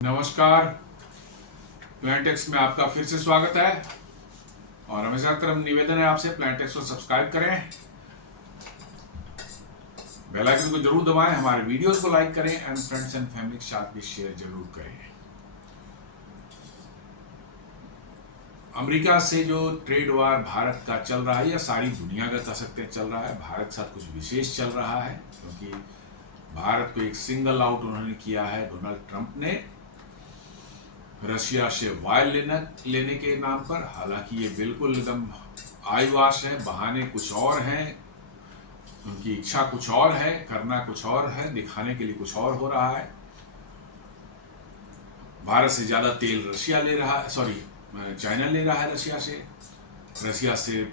नमस्कार। प्लांटेक्स में आपका फिर से स्वागत है और हमेशा की तरह निवेदन है आपसे प्लांटेक्स को सब्सक्राइब करें, बेल आइकन को जरूर दबाएं, हमारे वीडियोस को लाइक करें एंड फ्रेंड्स एंड फैमिली के साथ भी शेयर जरूर करें। अमेरिका से जो ट्रेड वार भारत का चल रहा है या सारी दुनिया का कह सकते हैं चल रहा है, भारत के साथ कुछ विशेष चल रहा है क्योंकि भारत को एक सिंगल आउट उन्होंने किया है डोनाल्ड ट्रंप ने रशिया से वायल लेने के नाम पर। हालांकि ये बिल्कुल एकदम आईवाश है, बहाने कुछ और हैं, उनकी इच्छा कुछ और है, करना कुछ और है, दिखाने के लिए कुछ और हो रहा है। भारत से ज्यादा तेल रशिया ले रहा है, चाइना ले रहा है रशिया से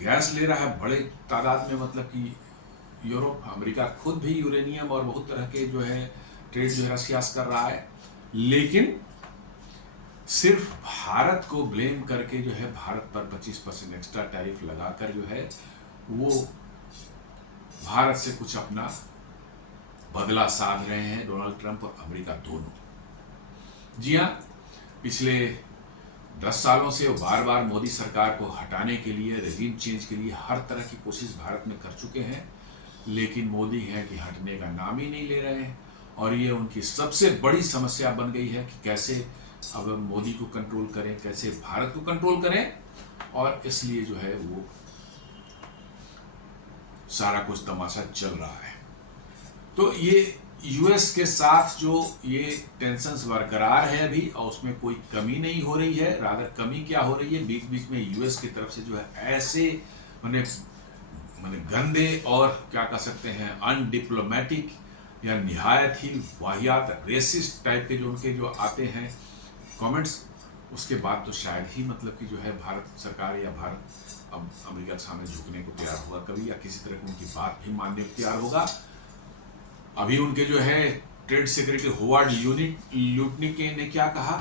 गैस ले रहा है बड़े तादाद में, मतलब कि यूरोप, अमेरिका खुद भी यूरेनियम और बहुत तरह के जो है ट्रेड जो है रशिया से कर रहा है। लेकिन सिर्फ भारत को ब्लेम करके जो है भारत पर 25% एक्स्ट्रा टैरिफ लगाकर जो है वो भारत से कुछ अपना बदला साध रहे हैं डोनाल्ड ट्रंप और अमेरिका दोनों। जी हाँ, पिछले 10 सालों से वो बार बार मोदी सरकार को हटाने के लिए, रेजिम चेंज के लिए हर तरह की कोशिश भारत में कर चुके हैं, लेकिन मोदी है कि हटने का नाम ही नहीं ले रहे हैं। और ये उनकी सबसे बड़ी समस्या बन गई है कि कैसे अब मोदी को कंट्रोल करें, कैसे भारत को कंट्रोल करें, और इसलिए जो है वो सारा कुछ तमाशा चल रहा है। तो ये यूएस के साथ जो ये टेंशन्स बरकरार है अभी, और उसमें कोई कमी नहीं हो रही है। रादर कमी क्या हो रही है, बीच बीच में यूएस की तरफ से जो है ऐसे माने गंदे और क्या कह सकते हैं अनडिप्लोमेटिक या निहायत ही वाहियात रेसिस्ट टाइप के जो उनके जो आते हैं कमेंट्स, उसके बाद तो शायद ही मतलब कि जो है भारत सरकार या भारत अब अमेरिका के सामने झुकने को तैयार होगा कभी, या किसी तरह की उनकी बात भी मानने को तैयार होगा। अभी उनके जो है ट्रेड सेक्रेटरी होवार्ड ल्यूटनिक ने क्या कहा,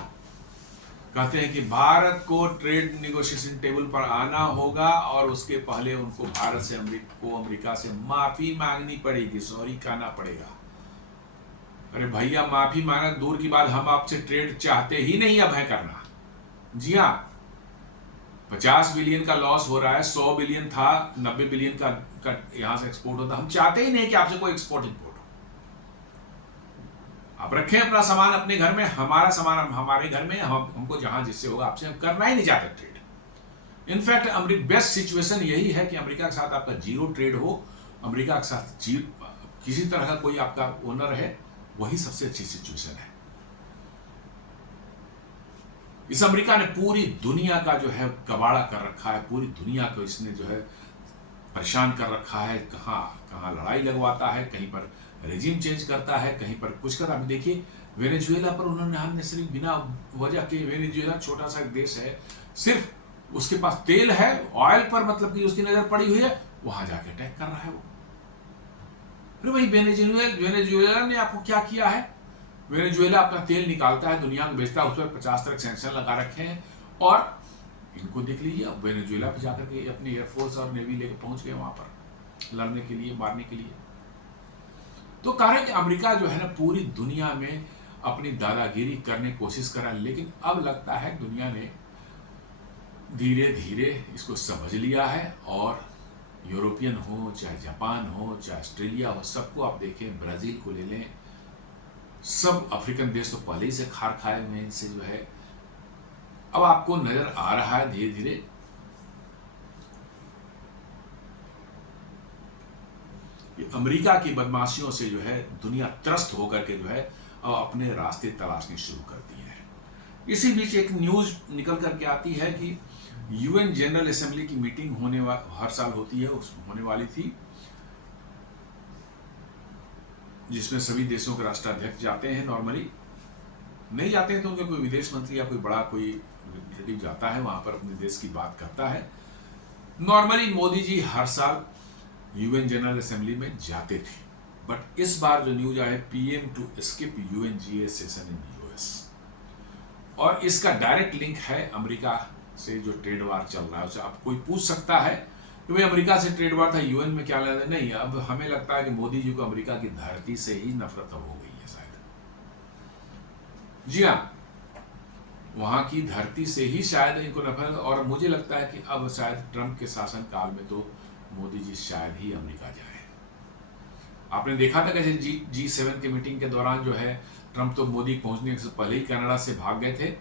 कहते हैं कि भारत को ट्रेड नेगोशिएशन टेबल पर आना होगा और उसके पहले उनको भारत से अमेरिका से माफी मांगनी पड़ेगी, सॉरी कहना पड़ेगा। अरे भैया, माफी मांगना दूर की बात, हम आपसे ट्रेड चाहते ही नहीं अब है करना। जी हाँ, 50 बिलियन का लॉस हो रहा है, 100 बिलियन था, 90 बिलियन का यहां से एक्सपोर्ट होता, हम चाहते ही नहीं कि आपसे कोई एक्सपोर्ट इंपोर्ट हो। आप रखें अपना सामान अपने घर में, हमारा सामान हमारे घर में, हमको जहां जिससे होगा आपसे हम करना ही नहीं चाहते ट्रेड। इनफैक्ट बेस्ट सिचुएशन यही है कि अमेरिका के साथ आपका जीरो ट्रेड हो, अमेरिका के साथ किसी तरह का कोई आपका ओनर है, वही सबसे अच्छी सिचुएशन है। इस अमेरिका ने पूरी दुनिया का जो है कबाड़ा कर रखा है, पूरी दुनिया को इसने जो है परेशान कर रखा है। कहां लड़ाई लगवाता है, कहीं पर रेजिम चेंज करता है, कहीं पर कुछ करता है। देखिए वेनेजुएला पर उन्होंने हमने सिर्फ बिना वजह के, वेनेजुएला छोटा सा एक देश है, सिर्फ उसके पास तेल है, ऑयल पर मतलब कि उसकी नजर पड़ी हुई है, वहां जाके अटैक कर रहा है वो। अरे भाई, वेनेजुएला ने आपको क्या किया है? वेनेजुएला अपना तेल निकालता है, दुनिया को बेचता है, उस पर 50 तरह सैंक्शन लगा रखे हैं, और इनको देख लीजिए, अब वेनेजुएला पे जाकर के अपनी एयरफोर्स और नेवी लेकर पहुंच गए वहां पर लड़ने के लिए, मारने के लिए। तो कह रहे कि अमेरिका जो है ना पूरी दुनिया में अपनी दादागिरी करने की कोशिश कर रहा है, लेकिन अब लगता है दुनिया ने धीरे धीरे इसको समझ लिया है। और यूरोपियन हो, चाहे जापान हो, चाहे ऑस्ट्रेलिया हो, सबको आप देखें, ब्राजील को ले लें, सब अफ्रीकन देश तो पहले ही से खार खाए हुए हैं इनसे जो है। अब आपको नजर आ रहा है धीरे धीरे कि अमेरिका की बदमाशियों से जो है दुनिया त्रस्त होकर के जो है अब अपने रास्ते तलाशने शुरू कर दिए हैं। इसी बीच एक न्यूज निकल करके आती है कि यूएन जनरल असेंबली की मीटिंग हर साल होती है, होने वाली थी, जिसमें सभी देशों के राष्ट्राध्यक्ष जाते हैं। नॉर्मली नहीं जाते हैं तो उनके कोई विदेश मंत्री या कोई बड़ा कोई रिलेटिव जाता है वहां पर, अपने देश की बात करता है। नॉर्मली मोदी जी हर साल यूएन जनरल असेंबली में जाते थे, बट इस बार जो न्यूज आया, PM to skip UNGA session in US, और इसका डायरेक्ट लिंक है अमेरिका से जो ट्रेड वार चल रहा है उसे। अब कोई पूछ सकता है कि भाई अमेरिका से ट्रेड वार था, यूएन में क्या लेना? नहीं, अब हमें लगता है कि मोदी जी को अमेरिका की धरती से ही नफरत हो गई है शायद। जी हाँ, वहाँ की धरती से ही शायद इनको नफरत, और मुझे लगता है कि अब शायद ट्रंप के शासन काल में तो मोदी जी शायद ही अमेरिका जाए। आपने देखा था कैसे G7 की मीटिंग के दौरान जो है ट्रंप तो मोदी पहुंचने से पहले ही कनाडा से भाग गए थे,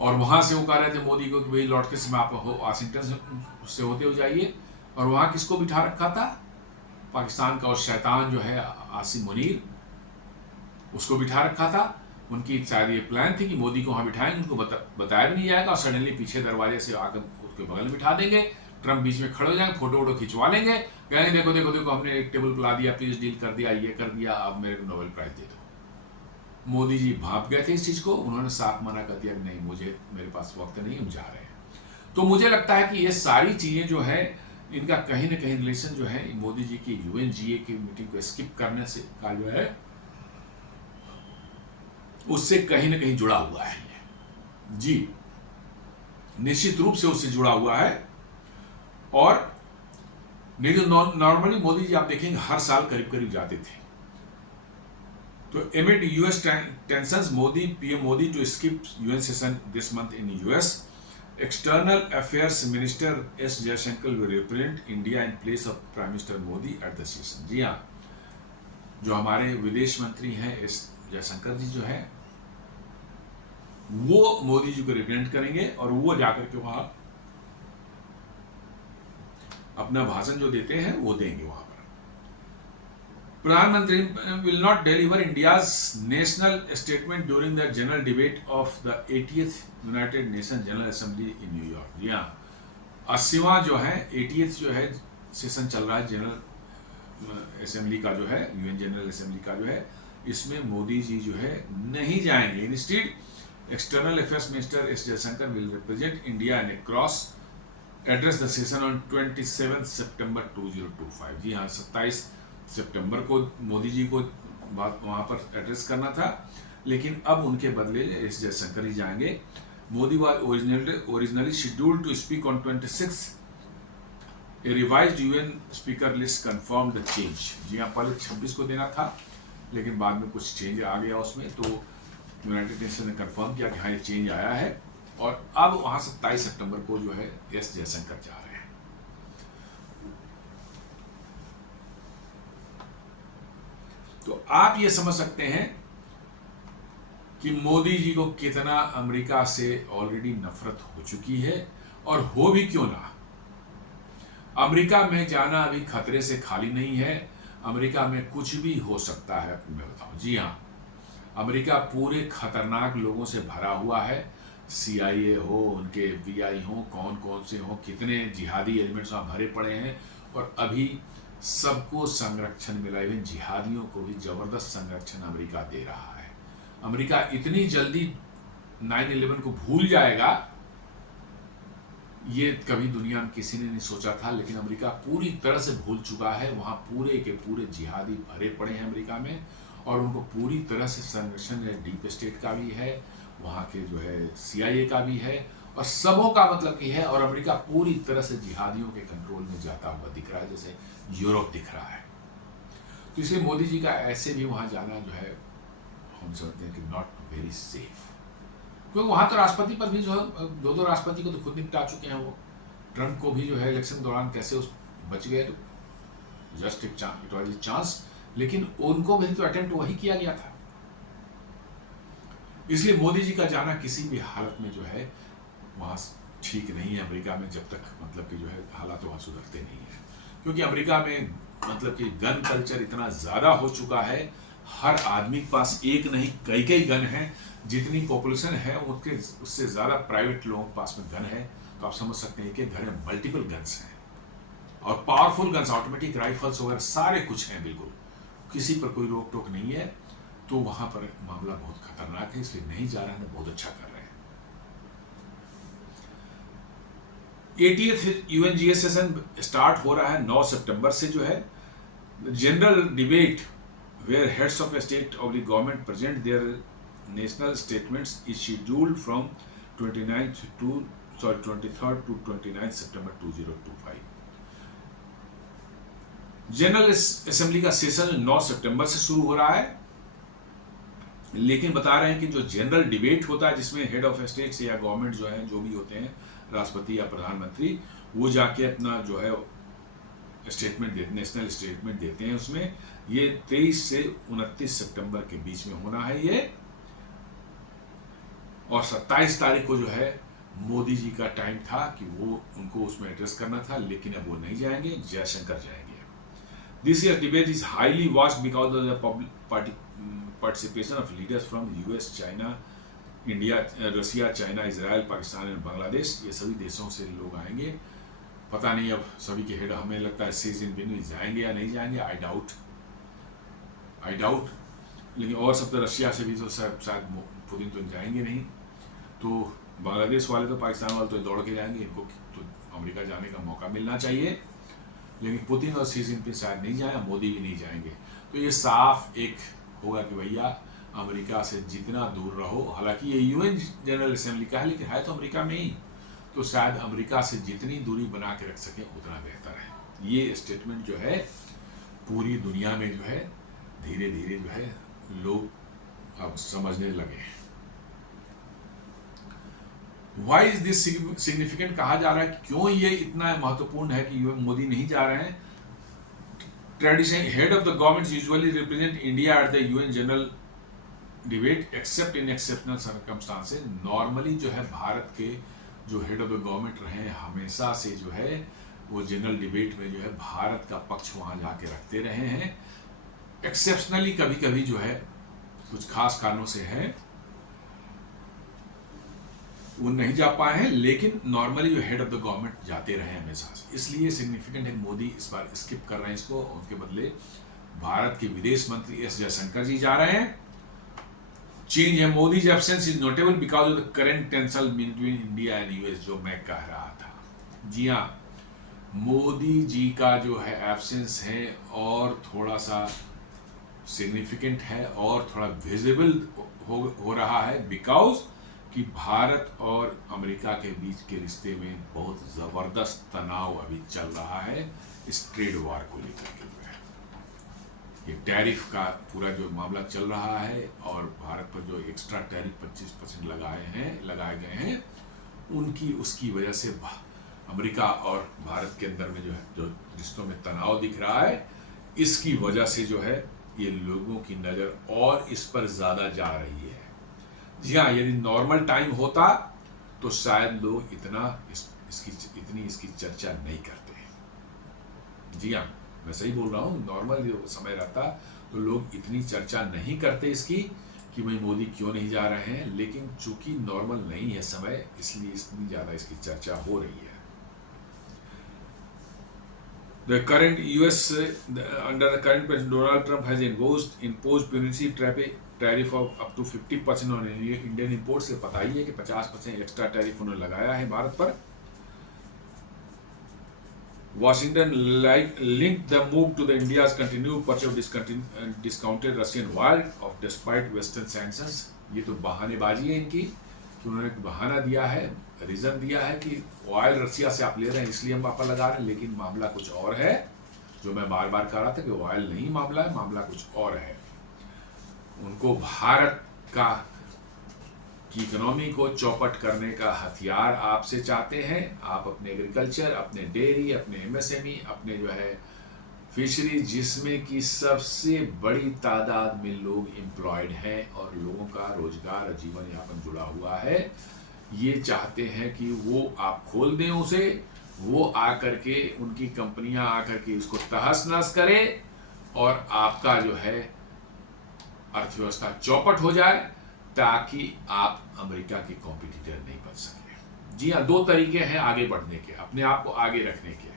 और वहां से वो कह रहे थे मोदी को कि भाई लौट के समय आप वाशिंगटन से होते हुए जाइए। और वहां किसको बिठा रखा था? पाकिस्तान का उस शैतान जो है आसिम मुनीर, उसको बिठा रखा था। उनकी शायद ये प्लान थी कि मोदी को वहां बिठाएंगे, उनको बताया भी नहीं जाएगा, और सडनली पीछे दरवाजे से आकर उसके बगल में बिठा देंगे। ट्रंप बीच में खड़े हो जाएंगे, फोटो वोटो खिंचवा लेंगे, कहेंगे देखो देखो देखो हमने एक टेबल पिला दिया, पीस डील कर दिया, ये कर दिया, अब मेरे को नोबेल प्राइज दे दो। मोदी जी भाप गए थे इस चीज को, उन्होंने साफ मना कर दिया नहीं, मेरे पास वक्त नहीं, हम जा रहे हैं। तो मुझे लगता है कि ये सारी चीजें जो है इनका कहीं ना कहीं रिलेशन जो है मोदी जी की UNGA की मीटिंग को स्किप करने से का जो है उससे कहीं ना कहीं जुड़ा हुआ है। जी निश्चित रूप से उससे जुड़ा हुआ है। और नहीं तो नॉर्मली मोदी जी आप देखेंगे हर साल करीब करीब जाते थे। तो amid US tensions, PM Modi to skip UN session this month in US. External Affairs Minister S. Jaishankar will represent India in place of Prime Minister Modi at the session. जी हाँ, जो हमारे विदेश मंत्री हैं एस जयशंकर जी जो है वो मोदी जी को रिप्रेजेंट करेंगे, और वो जाकर के वहां अपना भाषण जो देते हैं वो देंगे वहां पर। प्रधानमंत्री will not deliver India's national statement during the general debate of the 80th United Nations General Assembly in New York. जी हाँ, 80वां जो है 80th जो है सेशन चल रहा है जनरल असेंबली का जो है, UN जनरल असेंबली का जो है, इसमें मोदी जी जो है नहीं जाएंगे। Instead external affairs minister S Jaishankar will represent India in A cross address the session on 27 सितंबर 2025। जी हाँ, 27 सितंबर को मोदी जी को वहां पर एड्रेस करना था, लेकिन अब उनके बदले एस जयशंकर ही जाएंगे। Modi was originally scheduled to speak on 26। A revised UN speaker list confirm the change. जी हाँ, पहले 26 को देना था, लेकिन बाद में कुछ चेंज आ गया उसमें, तो यूनाइटेड नेशन ने कंफर्म किया कि हाँ ये चेंज आया है, और अब वहां 27 सितंबर को जो है एस जयशंकर जा रहे हैं। तो आप ये समझ सकते हैं कि मोदी जी को कितना अमेरिका से ऑलरेडी नफरत हो चुकी है, और हो भी क्यों ना। अमेरिका में जाना अभी खतरे से खाली नहीं है। अमेरिका में कुछ भी हो सकता है, मैं बताऊं। जी हाँ, अमेरिका पूरे खतरनाक लोगों से भरा हुआ है। CIA हो, उनके FBI हो, कौन कौन से हो, कितने जिहादी एलिमेंट्स वहाँ भरे पड़े हैं, और अभी सबको संरक्षण मिला। इवन जिहादियों को भी जबरदस्त संरक्षण अमेरिका दे रहा है। अमेरिका इतनी जल्दी 9/11 को भूल जाएगा ये कभी दुनिया में किसी ने नहीं सोचा था, लेकिन अमेरिका पूरी तरह से भूल चुका है। वहाँ पूरे के पूरे जिहादी भरे पड़े हैं अमेरिका में, और उनको पूरी तरह से संरक्षण डीप स्टेट का भी है, वहाँ के जो है CIA का भी है, और सबों का मतलब की है। और अमेरिका पूरी तरह से जिहादियों के कंट्रोल में जाता हुआ दिख रहा है, जैसे यूरोप दिख रहा है। तो इसलिए मोदी जी का ऐसे भी वहाँ जाना जो है हम समझते हैं कि नॉट वेरी सेफ, क्योंकि वहाँ तो राष्ट्रपति पर भी जो है दो राष्ट्रपति को तो खुद निपटा चुके हैं वो। ट्रंप को भी जो है इलेक्शन दौरान कैसे उस बच गए, तो just it was a chance, लेकिन उनको भी तो अटेम्प्ट वही किया गया था। इसलिए मोदी जी का जाना किसी भी हालत में जो है वहाँ ठीक नहीं है अमेरिका में, जब तक मतलब कि जो है हालात वहाँ सुधरते नहीं है। क्योंकि अमेरिका में मतलब कि गन कल्चर इतना ज़्यादा हो चुका है, हर आदमी के पास एक नहीं कई गन हैं। जितनी पॉपुलेशन है उससे ज़्यादा प्राइवेट लोगों के पास में गन है। तो आप समझ सकते हैं कि घर में मल्टीपल गन्स हैं, और पावरफुल गन्स, ऑटोमेटिक राइफल्स वगैरह सारे कुछ हैं, बिल्कुल किसी पर कोई रोक टोक नहीं है। तो वहाँ पर मामला बहुत खतरनाक है, इसलिए नहीं जा रहे हैं, बहुत अच्छा कर रहे हैं। 80th UNGA सेशन स्टार्ट हो रहा है 9 सितंबर से जो है। General debate where heads of state of the government present their national statements is scheduled from 23 to 29 September 2025। General assembly का सेशन 9 सितंबर से शुरू हो रहा है, लेकिन बता रहे हैं कि जो जनरल डिबेट होता है जिसमें हेड ऑफ स्टेट्स या गवर्नमेंट जो है, जो भी होते हैं, राष्ट्रपति या प्रधानमंत्री, वो जाके अपना जो है स्टेटमेंट देते, नेशनल स्टेटमेंट देते हैं। उसमें ये 23 से 29 सितंबर के बीच में होना है ये, और 27 तारीख को जो है मोदी जी का टाइम था कि वो उनको उसमें एड्रेस करना था, लेकिन अब वो नहीं जाएंगे, जयशंकर जाएंगे। This year debate is highly watched because of the participation of leaders from US, China, India, Russia, China, Israel, Pakistan और बांग्लादेश। ये सभी देशों से लोग आएंगे। पता नहीं अब सभी के हेड, हमें लगता है शी जिनपिंग जाएंगे या नहीं जाएंगे, आई डाउट। लेकिन और सब तो रशिया से भी तो शायद पुतिन तो जाएंगे नहीं, तो बांग्लादेश वाले तो, पाकिस्तान वाले तो दौड़ के जाएंगे, इनको तो अमेरिका जाने का मौका मिलना चाहिए। लेकिन पुतिन और शी जिनपिंग शायद नहीं जाए, मोदी भी नहीं जाएंगे। तो ये साफ एक होगा कि भैया अमेरिका से जितना दूर रहो। हालांकि ये यूएन जनरल असेंबली का है, लेकिन है तो अमेरिका में ही, तो शायद अमेरिका से जितनी दूरी बना के रख सकें उतना बेहतर है। ये स्टेटमेंट जो है पूरी दुनिया में जो है धीरे धीरे जो है लोग अब समझने लगे हैं। वाई इज दिस सिग्निफिकेंट कहा जा रहा है, क्यों ये इतना महत्वपूर्ण है कि मोदी नहीं जा रहे हैं। Tradition, head of the government usually represent India at the UN general debate accept in exceptional circumstances. Normally जो है भारत के जो हेड ऑफ द गवर्नमेंट रहे हैं हमेशा से जो है वो जनरल डिबेट में जो है भारत का पक्ष वहां जाके रखते रहे हैं। एक्सेप्शनली कभी कभी जो है कुछ खास कारणों से है वो नहीं जा पाए हैं, लेकिन नॉर्मली जो हेड ऑफ द गवर्नमेंट जाते रहे हमेशा से, इसलिए सिग्निफिकेंट है। मोदी इस बार स्किप कर रहे हैं इसको, उनके बदले भारत के विदेश मंत्री एस जयशंकर जी जा रहे हैं। चेंज है, Modi's absence is notable because of the current tension between India and US, जो मैं कह रहा था। जी हाँ, मोदी जी का जो है एब्सेंस है और थोड़ा सा सिग्निफिकेंट है और थोड़ा विजिबल हो रहा है, बिकॉज कि भारत और अमेरिका के बीच के रिश्ते में बहुत ज़बरदस्त तनाव अभी चल रहा है इस ट्रेड वार को लेकर के। जो है ये टैरिफ का पूरा जो मामला चल रहा है और भारत पर जो एक्स्ट्रा टैरिफ 25% लगाए गए हैं, उनकी उसकी वजह से अमेरिका और भारत के अंदर में जो रिश्तों में तनाव दिख रहा है, इसकी वजह से जो है ये लोगों की नज़र और इस पर ज़्यादा जा रही है। जी हाँ, यदि नॉर्मल टाइम होता तो शायद लोग इसकी चर्चा नहीं करते। जी हाँ, मैं सही बोल रहा हूँ, नॉर्मल जो समय रहता तो लोग इतनी चर्चा नहीं करते इसकी कि भाई मोदी क्यों नहीं जा रहे हैं, लेकिन चूंकि नॉर्मल नहीं है समय, इसलिए इतनी ज़्यादा इसकी चर्चा हो रही है। The current US under the current president Donald Trump has imposed punitive tariff of up to 50% on Indian imports। से पता ही है कि 50% एक्स्ट्रा टैरिफ उन्होंने लगाया है भारत पर। Washington linked the move to the India's continued purchase of discounted Russian oil of despite Western sanctions। ये तो बहानेबाजी है इनकी कि उन्होंने बहाना दिया है, रीज़न दिया है कि ऑयल रसिया से आप ले रहे हैं इसलिए हम वापस लगा रहे हैं, लेकिन मामला कुछ और है। जो मैं बार बार कह रहा था कि ऑयल नहीं मामला है, मामला कुछ और है। उनको भारत की इकोनॉमी को चौपट करने का हथियार आपसे चाहते हैं। आप अपने एग्रीकल्चर, अपने डेयरी, अपने एमएसएमई, अपने जो है फिशरी, जिसमें कि सबसे बड़ी तादाद में लोग एम्प्लॉयड हैं और लोगों का रोजगार और जीवन यापन जुड़ा हुआ है, ये चाहते हैं कि वो आप खोल दें उसे, वो आकर के उनकी कंपनियां आकर के इसको तहस नहस करें और आपका जो है अर्थव्यवस्था चौपट हो जाए, ताकि आप अमेरिका के कॉम्पिटिटर नहीं बन सके। जी हाँ, दो तरीके हैं आगे बढ़ने के, अपने आप को आगे रखने के।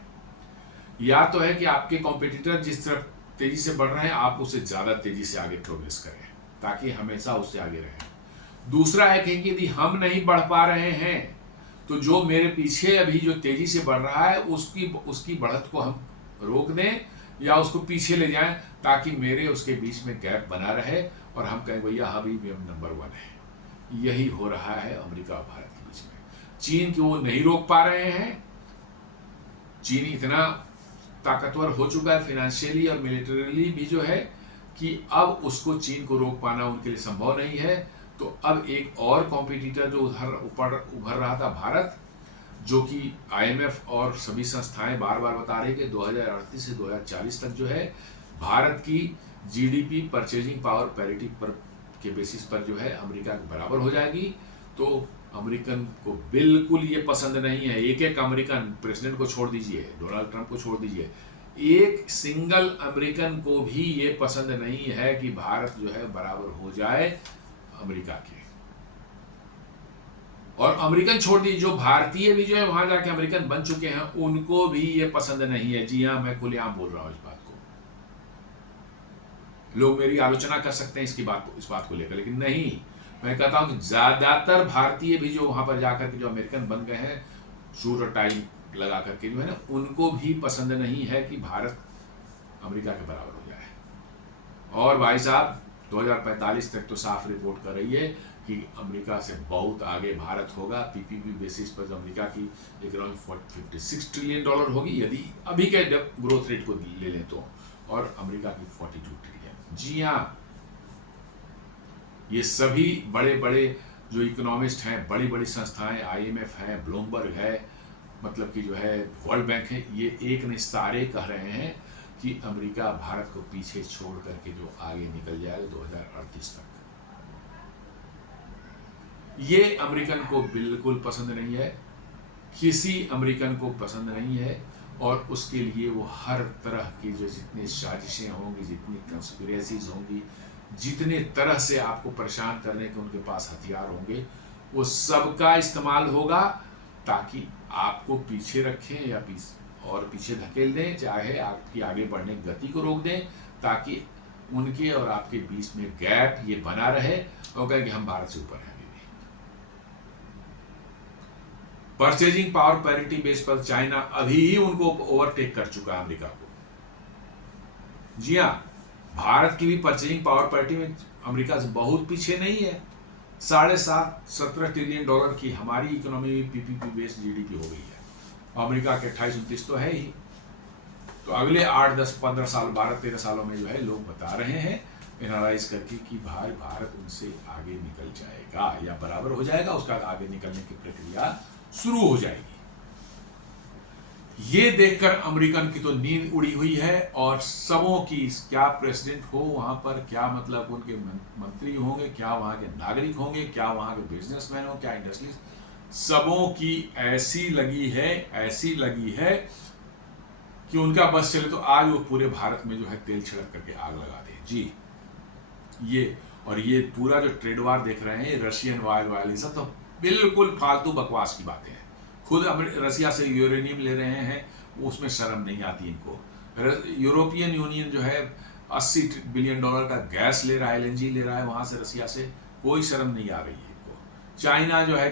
या तो है कि आपके कॉम्पिटिटर जिस तरफ तेजी से बढ़ रहे हैं, आप उससे ज़्यादा तेजी से आगे प्रोग्रेस करें ताकि हमेशा उससे आगे रहें। दूसरा है कि यदि हम नहीं बढ़ पा रहे हैं तो जो मेरे पीछे अभी जो तेजी से बढ़ रहा है उसकी बढ़त को हम रोक दें या उसको पीछे ले जाएं, ताकि मेरे उसके बीच में गैप बना रहे और हम कहें भैया अभी भी हम नंबर 1 है। यही हो रहा है अमेरिका और भारत के बीच में। चीन को वो नहीं रोक पा रहे हैं। चीन इतना ताकतवर हो चुका है फाइनेंशियली और मिलिटरीली भी जो है कि अब उसको चीन को रोक पाना उनके लिए संभव नहीं है। तो अब एक और कॉम्पिटिटर जो उधर ऊपर उभर रहा था भारत, जो कि आईएमएफ और सभी संस्थाएं बार बार बता रही कि 2038 से 2040 तक जो है भारत की जीडीपी परचेजिंग पावर पैरिटी पर के बेसिस पर जो है अमेरिका के बराबर हो जाएगी। तो अमेरिकन को बिल्कुल ये पसंद नहीं है। एक एक अमेरिकन, प्रेसिडेंट को छोड़ दीजिए, डोनाल्ड ट्रंप को छोड़ दीजिए, एक सिंगल अमेरिकन को भी ये पसंद नहीं है कि भारत जो है बराबर हो जाए अमेरिका के। और अमेरिकन छोड़ दीजिए, जो भारतीय भी जो है वहां जाके अमेरिकन बन चुके हैं उनको भी ये पसंद नहीं है। जी हाँ, मैं खुलेआम बोल रहा हूं इस बात को। लोग मेरी आलोचना कर सकते हैं इस बात को लेकर, लेकिन नहीं, मैं कहता हूं कि ज्यादातर भारतीय भी जो वहां पर जाकर के जो अमेरिकन बन गए हैं सूट और टाई लगा करके जो है ना, उनको भी पसंद नहीं है कि भारत अमेरिका के बराबर हो जाए। और भाई साहब 2045 तक तो साफ रिपोर्ट कर रही है कि अमेरिका से बहुत आगे भारत होगा। पीपीपी बेसिस पर अमेरिका की इकोनॉमी 56 ट्रिलियन डॉलर होगी यदि अभी के ग्रोथ रेट को ले लें तो, और अमेरिका की 42 ट्रिलियन। जी हाँ, ये सभी बड़े बड़े जो इकोनॉमिस्ट हैं, बड़ी बड़ी संस्थाएं, आईएमएफ है, ब्लूमबर्ग है, मतलब कि जो है वर्ल्ड बैंक है, ये एक नहीं सारे कह रहे हैं कि अमेरिका भारत को पीछे छोड़ करके जो आगे निकल जाएगा 2038 तक। ये अमेरिकन को बिल्कुल पसंद नहीं है, किसी अमेरिकन को पसंद नहीं है। और उसके लिए वो हर तरह की जो जितनी साजिशें होंगी, जितनी कंस्पिरेसीज होंगी, जितने तरह से आपको परेशान करने के उनके पास हथियार होंगे, वो सबका इस्तेमाल होगा ताकि आपको पीछे रखें या पीछे धकेल दें, चाहे आपकी आगे बढ़ने की गति को रोक दें, ताकि उनके और आपके बीच में गैप ये बना रहे और कहें कि हम भारत से ऊपर हैं। परचेजिंग पावर पैरिटी बेस पर चाइना अभी ही उनको ओवरटेक कर चुका है अमेरिका को। जी हाँ, भारत की भी परचेजिंग पावर पैरिटी में अमेरिका से बहुत पीछे नहीं है। 17.5 ट्रिलियन डॉलर की हमारी इकोनॉमी में पीपीपी बेस्ड जीडीपी हो गई है, अमेरिका के 28-29 तो है ही। तो अगले 8, 10, 15 साल, 12, 13 सालों में जो है लोग बता रहे हैं एनालाइज करके कि भाई भारत उनसे आगे निकल जाएगा या बराबर हो जाएगा, उसका आगे निकलने की प्रक्रिया शुरू हो जाएगी। ये देखकर अमेरिकन की तो नींद उड़ी हुई है, और सबों की, क्या प्रेसिडेंट हो वहां पर, क्या मतलब उनके मंत्री होंगे, क्या वहां के नागरिक होंगे, क्या वहां के बिजनेसमैन हो, क्या इंडस्ट्रीज, सबों की ऐसी लगी है कि उनका बस चले तो आज वो पूरे भारत में जो है तेल छिड़क करके आग लगा दे। जी ये पूरा जो ट्रेड वार देख रहे हैं, रशियन वायर सब तो बिल्कुल फालतू बकवास की बातें हैं। खुद रसिया से यूरेनियम ले रहे हैं, उसमें शर्म नहीं आती इनको। यूरोपियन यूनियन जो है 80 बिलियन डॉलर का गैस ले रहा है, एलएनजी ले रहा है वहां से रसिया से, कोई शर्म नहीं आ रही है इनको। चाइना जो है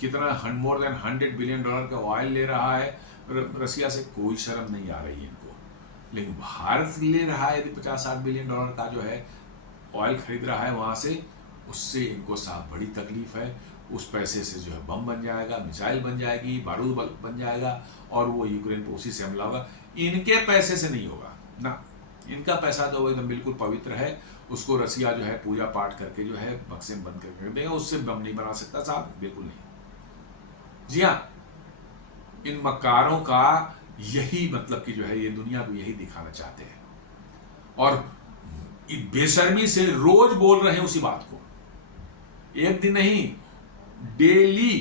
कितना मोर देन 100 बिलियन डॉलर का ऑयल ले रहा है रसिया से, कोई शर्म नहीं आ रही है इनको। लेकिन भारत ले रहा है यदि 50-60 बिलियन डॉलर का जो है ऑयल खरीद रहा है वहां से, उससे इनको साहब बड़ी तकलीफ है। उस पैसे से जो है बम बन जाएगा, मिसाइल बन जाएगी, बारूद बन जाएगा, और वो यूक्रेन पर उसी से हमला होगा। इनके पैसे से नहीं होगा ना, इनका पैसा तो एकदम बिल्कुल पवित्र है, उसको रसिया जो है पूजा पाठ करके जो है बक्से में बंद करके देगा, उससे बम नहीं बना सकता साहब, बिल्कुल नहीं। जी हाँ, इन मक्कारों का यही मतलब कि जो है ये दुनिया को यही दिखाना चाहते हैं, और बेशर्मी से रोज बोल रहे हैं उसी बात को, एक दिन नहीं, डेली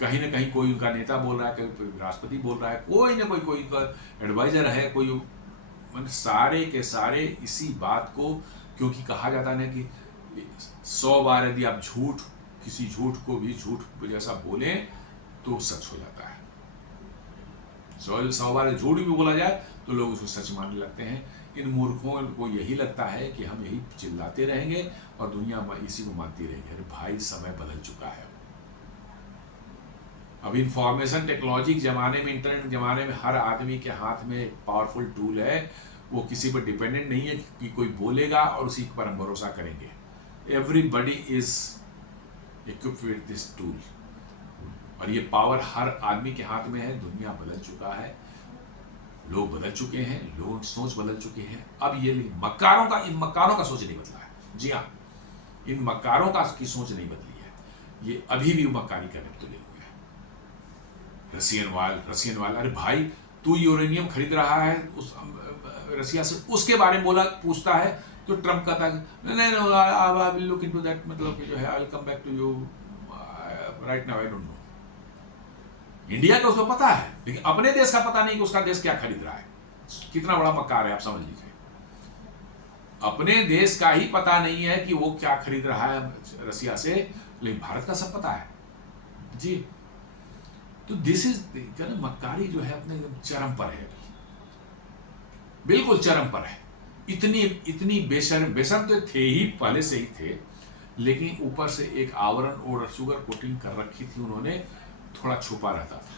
कहीं ना कहीं कोई उनका नेता बोल रहा है, कोई राष्ट्रपति बोल रहा है, कोई ना कोई एडवाइजर है, कोई सारे के सारे इसी बात को, क्योंकि कहा जाता है कि 100 बार यदि आप किसी झूठ को भी झूठ जैसा बोले तो सच हो जाता है। 100 बार झूठ भी बोला जाए तो लोग उसको सच मानने लगते हैं। इन मूर्खों को यही लगता है कि हम यही चिल्लाते रहेंगे और दुनिया इसी को मानती रहेगी। अरे भाई, समय बदल चुका है। अब इंफॉर्मेशन टेक्नोलॉजी के ज़माने में, इंटरनेट के ज़माने में हर आदमी के हाथ में एक पावरफुल टूल है, वो किसी पर डिपेंडेंट नहीं है कि कोई बोलेगा और उसी पर हम भरोसा करेंगे। Everybody is equipped with this tool, और ये पावर हर आदमी के हाथ में है। दुनिया बदल चुका है, लोग बदल चुके हैं, लोगों की सोच बदल चुके हैं। अब ये इन मक्कारों का सोच नहीं बदला है। जी हाँ, इन मक्कारों की सोच नहीं बदली है। ये अभी भी मक्कारी करने में तुले हुए हैं। रशियन वाल, अरे भाई तू यूरेनियम खरीद रहा है उस रसिया से, उसके बारे में पूछता है तो ट्रम्प कहता है नहीं I will look into that, मतलब कि जो है I will come back to you right now, I don't know. India का उसको पता है, लेकिन अपने देश का पता नहीं कि उसका देश क्या खरीद रहा है। कितना बड़ा मक्कार है आप समझ लीजिए। अपने देश का ही पता नहीं है कि वो क्या खरीद रहा है रसिया से, लेकिन भारत का सब पता है जी। तो दिस इज मक्कारी जो है अपने चरम पर है, बिल्कुल चरम पर है। इतनी बेशर्म तो थे ही, पहले से ही थे, लेकिन ऊपर से एक आवरण और शुगर कोटिंग कर रखी थी उन्होंने। थोड़ा छुपा रहता था,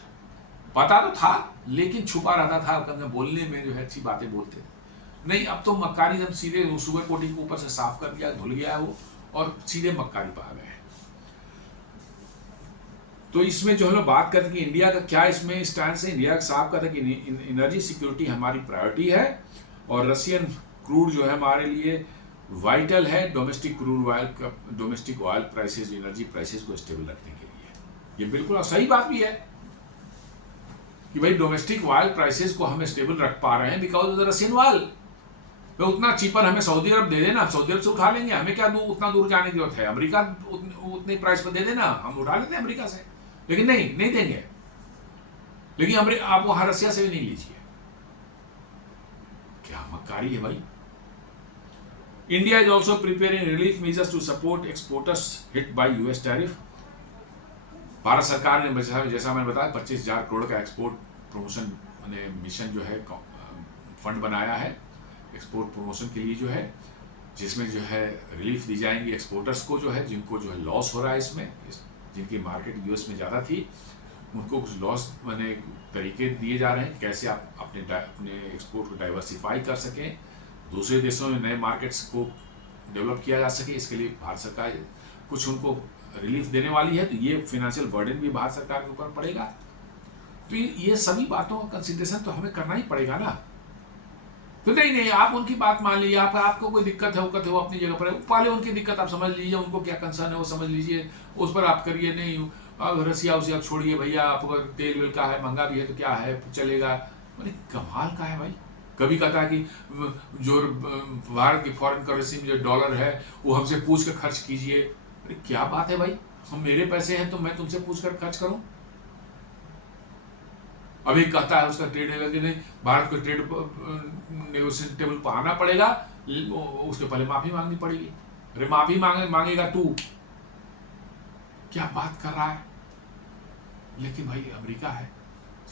पता तो था लेकिन छुपा रहता था। बोलने में जो है अच्छी बातें बोलते नहीं। अब तो मक्कारी जब सीधे शुगर कोटिंग को ऊपर से साफ कर दिया, धुल गया वो, और सीधे मक्कारी पा गए। तो इसमें जो हम लोग बात करते हैं कि इंडिया का क्या इसमें स्टैंड है, इंडिया साफ करता है कि एनर्जी सिक्योरिटी हमारी प्रायोरिटी है और रशियन क्रूड जो है हमारे लिए वाइटल है domestic oil prices, energy prices को स्टेबल रखने के लिए। ये बिल्कुल सही बात भी है कि भाई डोमेस्टिक ऑयल प्राइसेस को हम स्टेबल रख पा रहे हैं because of the Russian oil. तो उतना चीपर हमें सऊदी अरब दे देना, सऊदी अरब से उठा लेंगे, हमें क्या उतना दूर जाने की जरूरत है। अमेरिका उतनी प्राइस पर दे देना, हम उठा लेते हैं अमेरिका से, लेकिन नहीं देंगे। लेकिन आप वहां रसिया से भी नहीं लीजिए। क्या मक्कारी है भाई। India is also preparing relief measures to support exporters hit by US tariff. Bharat सरकार ने जैसा मैंने बताया 25,000 करोड़ का एक्सपोर्ट प्रमोशन मिशन जो है फंड बनाया है एक्सपोर्ट प्रमोशन के लिए, जो है जिसमें जो है रिलीफ दी जाएंगी एक्सपोर्टर्स को, जो है जिनको जो है लॉस हो रहा है इसमें, जिनकी मार्केट यूएस में ज़्यादा थी उनको कुछ लॉस तरीके दिए जा रहे हैं, कैसे आप अपने एक्सपोर्ट को डाइवर्सिफाई कर सकें, दूसरे देशों में नए मार्केट्स को डेवलप किया जा सके। इसके लिए भारत सरकार कुछ उनको रिलीफ देने वाली है। तो ये फाइनेंशियल बर्डन भी भारत सरकार के ऊपर पड़ेगा। तो ये सभी बातों का कंसिडरेशन तो हमें करना ही पड़ेगा ना। तो नहीं आप उनकी बात मान लीजिए, आपको कोई दिक्कत है वो अपनी जगह पर है, पहले उनकी दिक्कत आप समझ लीजिए, उनको क्या कंसर्न है वो समझ लीजिए, उस पर आप करिए। नहीं रसिया उसे आप छोड़िए भैया, आप अगर तेल वेल का है महंगा भी है तो क्या है चलेगा। अरे कमाल का है भाई। कभी कहता है कि जो भारत की फॉरेन करेंसी में जो डॉलर है वो हमसे पूछ कर खर्च कीजिए। अरे क्या बात है भाई, हम मेरे पैसे हैं तो मैं तुमसे पूछ कर खर्च करूं। अभी कहता है उसका ट्रेड नहीं, भारत को ट्रेड नेगोशिएशन टेबल पर आना पड़ेगा, उसके पहले माफी मांगनी पड़ेगी। अरे माफी मांगेगा तू, क्या बात कर रहा है। लेकिन भाई अमेरिका है,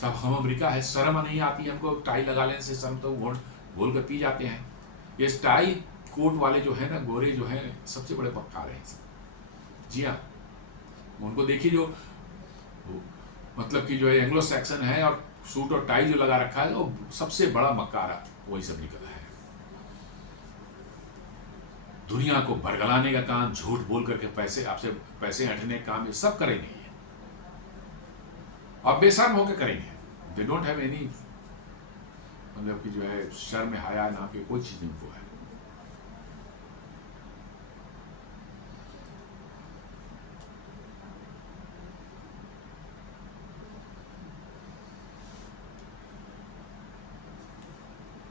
सब हम अमेरिका है, शर्म नहीं आती हमको टाई लगा लेने से, शर्म तो बोल कर पी जाते हैं। ये टाई कोट वाले जो है ना, गोरे जो है सबसे बड़े पक्कार हैं जी हाँ। उनको देखिए जो मतलब कि जो है एंग्लो सैक्सन है और सूट और टाई जो लगा रखा है वो सबसे बड़ा मक्कारा वही सब निकला है। दुनिया को बरगलाने का काम, झूठ बोल करके पैसे हटने का काम, ये सब करेंगे ये, और बेशर्म होकर करेंगे। दे डोंट हैव एनी मतलब कि जो है शर्म हया नाम की कोई चीज उनको है।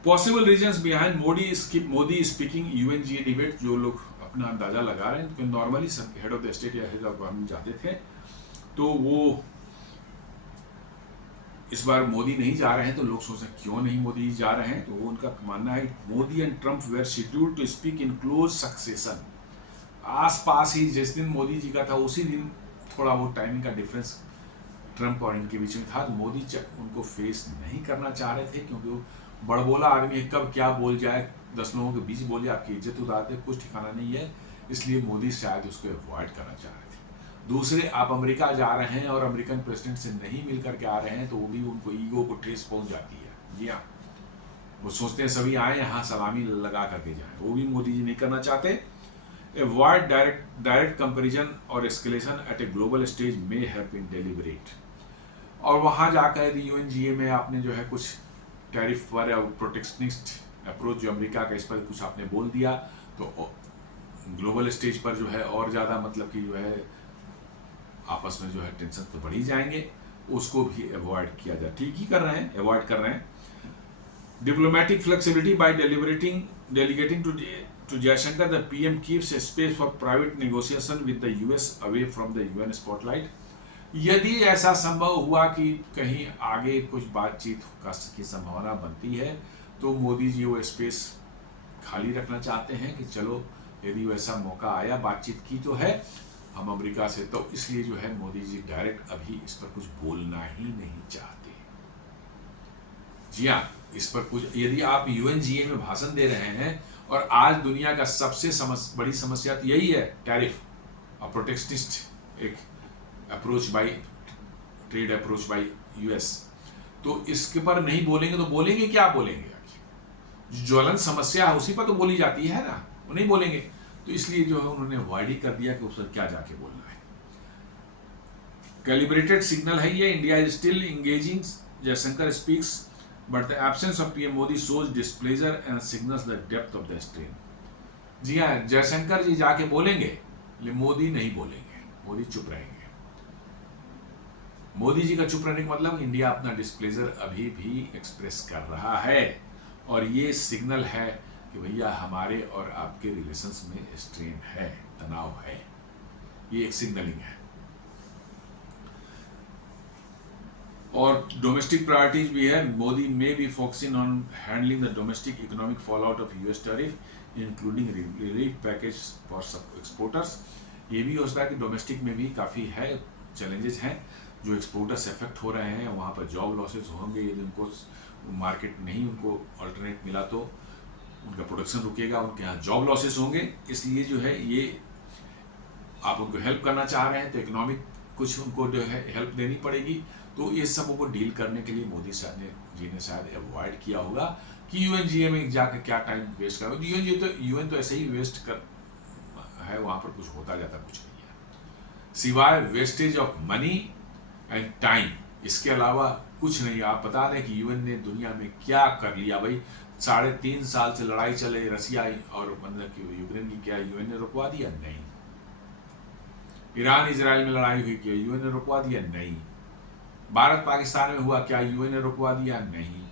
Possible reasons behind Modi speaking UNGA debate. जो लोग अपना अंदाजा लगा रहे हैं, क्योंकि normally head of the state या हेड ऑफ गवर्नमेंट जाते थे, तो वो इस बार मोदी नहीं जा रहे हैं, तो लोग सोचते हैं क्यों नहीं मोदी जा रहे हैं। तो वो उनका मानना है Modi and Trump were scheduled to speak in close succession. आसपास ही जिस दिन मोदी जी का था उसी दिन थोड़ा वो टाइमिंग का डिफरेंस ट्रम्प और इनके बीच में था। तो मोदी उनको फेस नहीं करना चाह रहे थे, क्योंकि वो बड़बोला आदमी है, कब क्या बोल जाए, 10 लोगों के बीच बोल जाए, आपकी इज्जत उतारते कुछ ठिकाना नहीं है। इसलिए मोदी शायद उसको अवॉइड करना चाह रहे थे। दूसरे, आप अमेरिका जा रहे हैं और अमेरिकन प्रेसिडेंट से नहीं मिल करके आ रहे हैं, तो वो भी उनको ईगो को ठेस पहुंच जाती है जी हाँ। वो सोचते हैं सभी आए यहाँ सलामी लगा करके जाएं, वो भी मोदी जी नहीं करना चाहते। अवॉइड डायरेक्ट कंपेरिजन और escalation eight a global stage में हैव बीन डेलिबरेट। और वहाँ जाकर UNGA में आपने जो है कुछ टैरिफ पर या प्रोटेक्शनिस्ट अप्रोच जो अमेरिका का, इस पर कुछ आपने बोल दिया तो ग्लोबल स्टेज पर जो है और ज़्यादा मतलब कि जो है आपस में जो है टेंशन तो बढ़ ही जाएंगे, उसको भी अवॉइड किया जाए। ठीक ही कर रहे हैं, अवॉइड कर रहे हैं। Diplomatic flexibility by delegating to Jaishankar, the PM keeps space for private negotiation with the US away from the UN spotlight. यदि ऐसा संभव हुआ कि कहीं आगे कुछ बातचीत की संभावना बनती है तो मोदी जी वो स्पेस खाली रखना चाहते हैं कि चलो यदि वैसा मौका आया, बातचीत की तो है हम अमेरिका से, तो इसलिए जो है मोदी जी डायरेक्ट अभी इस पर कुछ बोलना ही नहीं चाहते। जी हाँ, इस पर कुछ, यदि आप यूएनजीए में भाषण दे रहे हैं और आज दुनिया का सबसे बड़ी समस्या तो यही है टैरिफ और प्रोटेक्शनिस्ट एक approach by trade approach by US, तो इसके पर नहीं बोलेंगे तो बोलेंगे क्या बोलेंगे? ज्वलन समस्या है उसी पर तो बोली जाती है ना, वो नहीं बोलेंगे। तो इसलिए जो है उन्होंने अवॉइड ही कर दिया कि उस पर क्या जाके बोलना है। कैलिब्रेटेड सिग्नल है ये, India is still engaging, Jaishankar speaks but the absence of PM Modi shows displeasure and signals the depth of the strain. जी हाँ, जयशंकर जी जाके बोलेंगे लेकिन मोदी नहीं बोलेंगे, मोदी चुप रहेंगे। मोदी जी का चुप रहने का मतलब इंडिया अपना डिस्प्लेजर अभी भी एक्सप्रेस कर रहा है और ये सिग्नल है कि भैया हमारे और आपके रिलेशंस में स्ट्रेन है, तनाव है, ये एक सिग्नलिंग है। और डोमेस्टिक प्रायोरिटीज भी है, मोदी में be focusing on handling the domestic economic fall out of US tariff including relief package for exporters. ये भी हो सकता है कि डोमेस्टिक में भी काफ़ी है चैलेंजेस हैं, जो एक्सपोर्टर्स इफेक्ट हो रहे हैं, वहाँ पर जॉब लॉसेस होंगे यदि उनको मार्केट नहीं उनको अल्टरनेट मिला तो उनका प्रोडक्शन रुकेगा, उनके यहाँ जॉब लॉसेस होंगे। इसलिए जो है ये आप उनको हेल्प करना चाह रहे हैं तो इकोनॉमिक कुछ उनको जो है हेल्प देनी पड़ेगी। तो ये सब को डील करने के लिए मोदी साहब जी ने शायद अवॉइड किया होगा कि यूएनजीए में जाकर क्या टाइम वेस्ट करोगे। यूएन तो ऐसे ही वेस्ट कर है, वहाँ पर कुछ होता जाता कुछ नहीं है सिवाय wastage of money and time, इसके अलावा कुछ नहीं। आप बता दें कि यूएन ने दुनिया में क्या कर लिया भाई, 3.5 साल से लड़ाई चले रसिया और मतलब कि यूक्रेन की, क्या यूएन ने रुकवा दिया? नहीं। ईरान इजराइल में लड़ाई हुई, क्या यूएन ने रुकवा दिया? नहीं। भारत पाकिस्तान में हुआ, क्या यूएन ने रुकवा दिया? नहीं।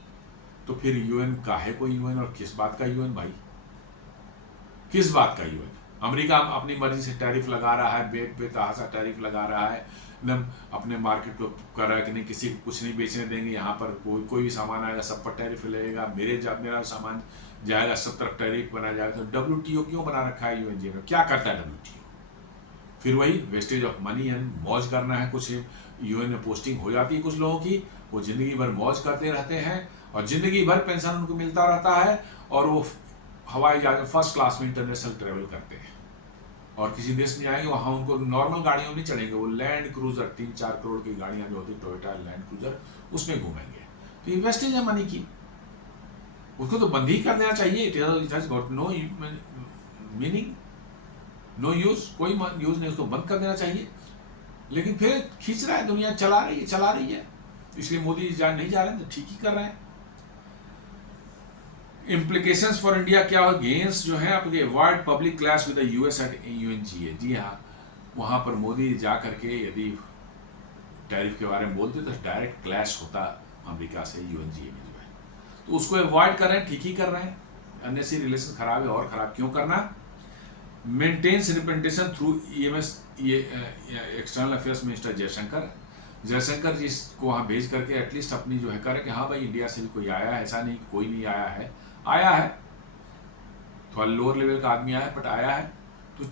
तो फिर यूएन काहे को यूएन और किस बात का यूएन भाई, किस बात का यूएन? अमेरिका अपनी मर्जी से टैरिफ लगा रहा है, बेतहाशा टैरिफ लगा रहा है, एकदम अपने मार्केट को कर रहा है कि नहीं किसी को कुछ नहीं बेचने देंगे, यहाँ पर कोई भी सामान आएगा सब पर टैरिफ लगेगा, मेरा सामान जाएगा सब तरफ टैरिफ बनाया जाएगा। तो डब्ल्यूटीओ क्यों बना रखा है यूएनजीए में? क्या करता है डब्ल्यूटीओ? फिर वही वेस्टेज ऑफ मनी एंड मौज करना है। कुछ यूएन में पोस्टिंग हो जाती है कुछ लोगों की, वो ज़िंदगी भर मौज करते रहते हैं और ज़िंदगी भर पेंशन उनको मिलता रहता है और वो हवाई जहाज में फर्स्ट क्लास में इंटरनेशनल ट्रेवल करते हैं और किसी देश में आएंगे वहाँ उनको नॉर्मल गाड़ियों में चलेंगे, वो लैंड क्रूजर 3-4 करोड़ की गाड़ियाँ जो होती है टोयोटा लैंड क्रूजर, उसमें घूमेंगे। तो ये वेस्टेज है मनी की, उसको तो बंद ही कर देना चाहिए। It has got no meaning, no use, कोई यूज नहीं, उसको बंद कर देना चाहिए। लेकिन फिर खींच रहा है, दुनिया चला रही है, इसलिए मोदी नहीं जा रहे हैं तो ठीक ही कर रहे हैं। इम्प्लीकेशंस फॉर इंडिया क्या हो, गेंस जो है आपके avoid public clash with the US at UNGA. जी हाँ, वहाँ पर मोदी जा करके यदि टैरिफ के बारे में बोलते तो डायरेक्ट क्लैश होता अमेरिका से यूएनजीए में जो है, तो उसको अवॉइड कर रहे हैं, ठीक ही कर रहे हैं। अननेसेसरी रिलेशन खराब है और खराब क्यों करना। मेंटेन्स रिप्रेजेंटेशन थ्रू ईएमएस, ये एक्सटर्नल अफेयर्स मिनिस्टर जयशंकर जी को वहाँ भेज करके एटलीस्ट अपनी जो है करें कि हाँ भाई इंडिया से भी कोई आया है, ऐसा नहीं कि कोई नहीं आया है, थोड़ा लोअर लेवल का आदमी आया है बट आया है, तो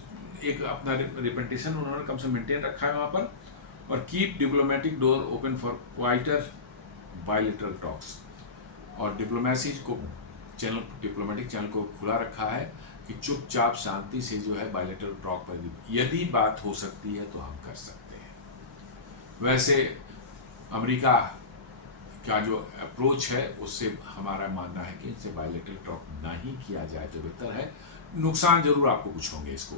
एक अपना रिप्रेजेंटेशन उन्होंने कम से मेंटेन रखा है वहाँ पर। और keep diplomatic door open for quieter bilateral talks, और डिप्लोमेसी को डिप्लोमेटिक चैनल को खुला रखा है कि चुपचाप शांति से जो है बायलैटरल टॉक पर यदि बात हो सकती है तो हम कर सकते हैं। वैसे अमेरिका का जो अप्रोच है उससे हमारा मानना है कि इनसे बायलैटरल टॉक ना ही किया जाए तो बेहतर है। नुकसान जरूर आपको कुछ होंगे इसको,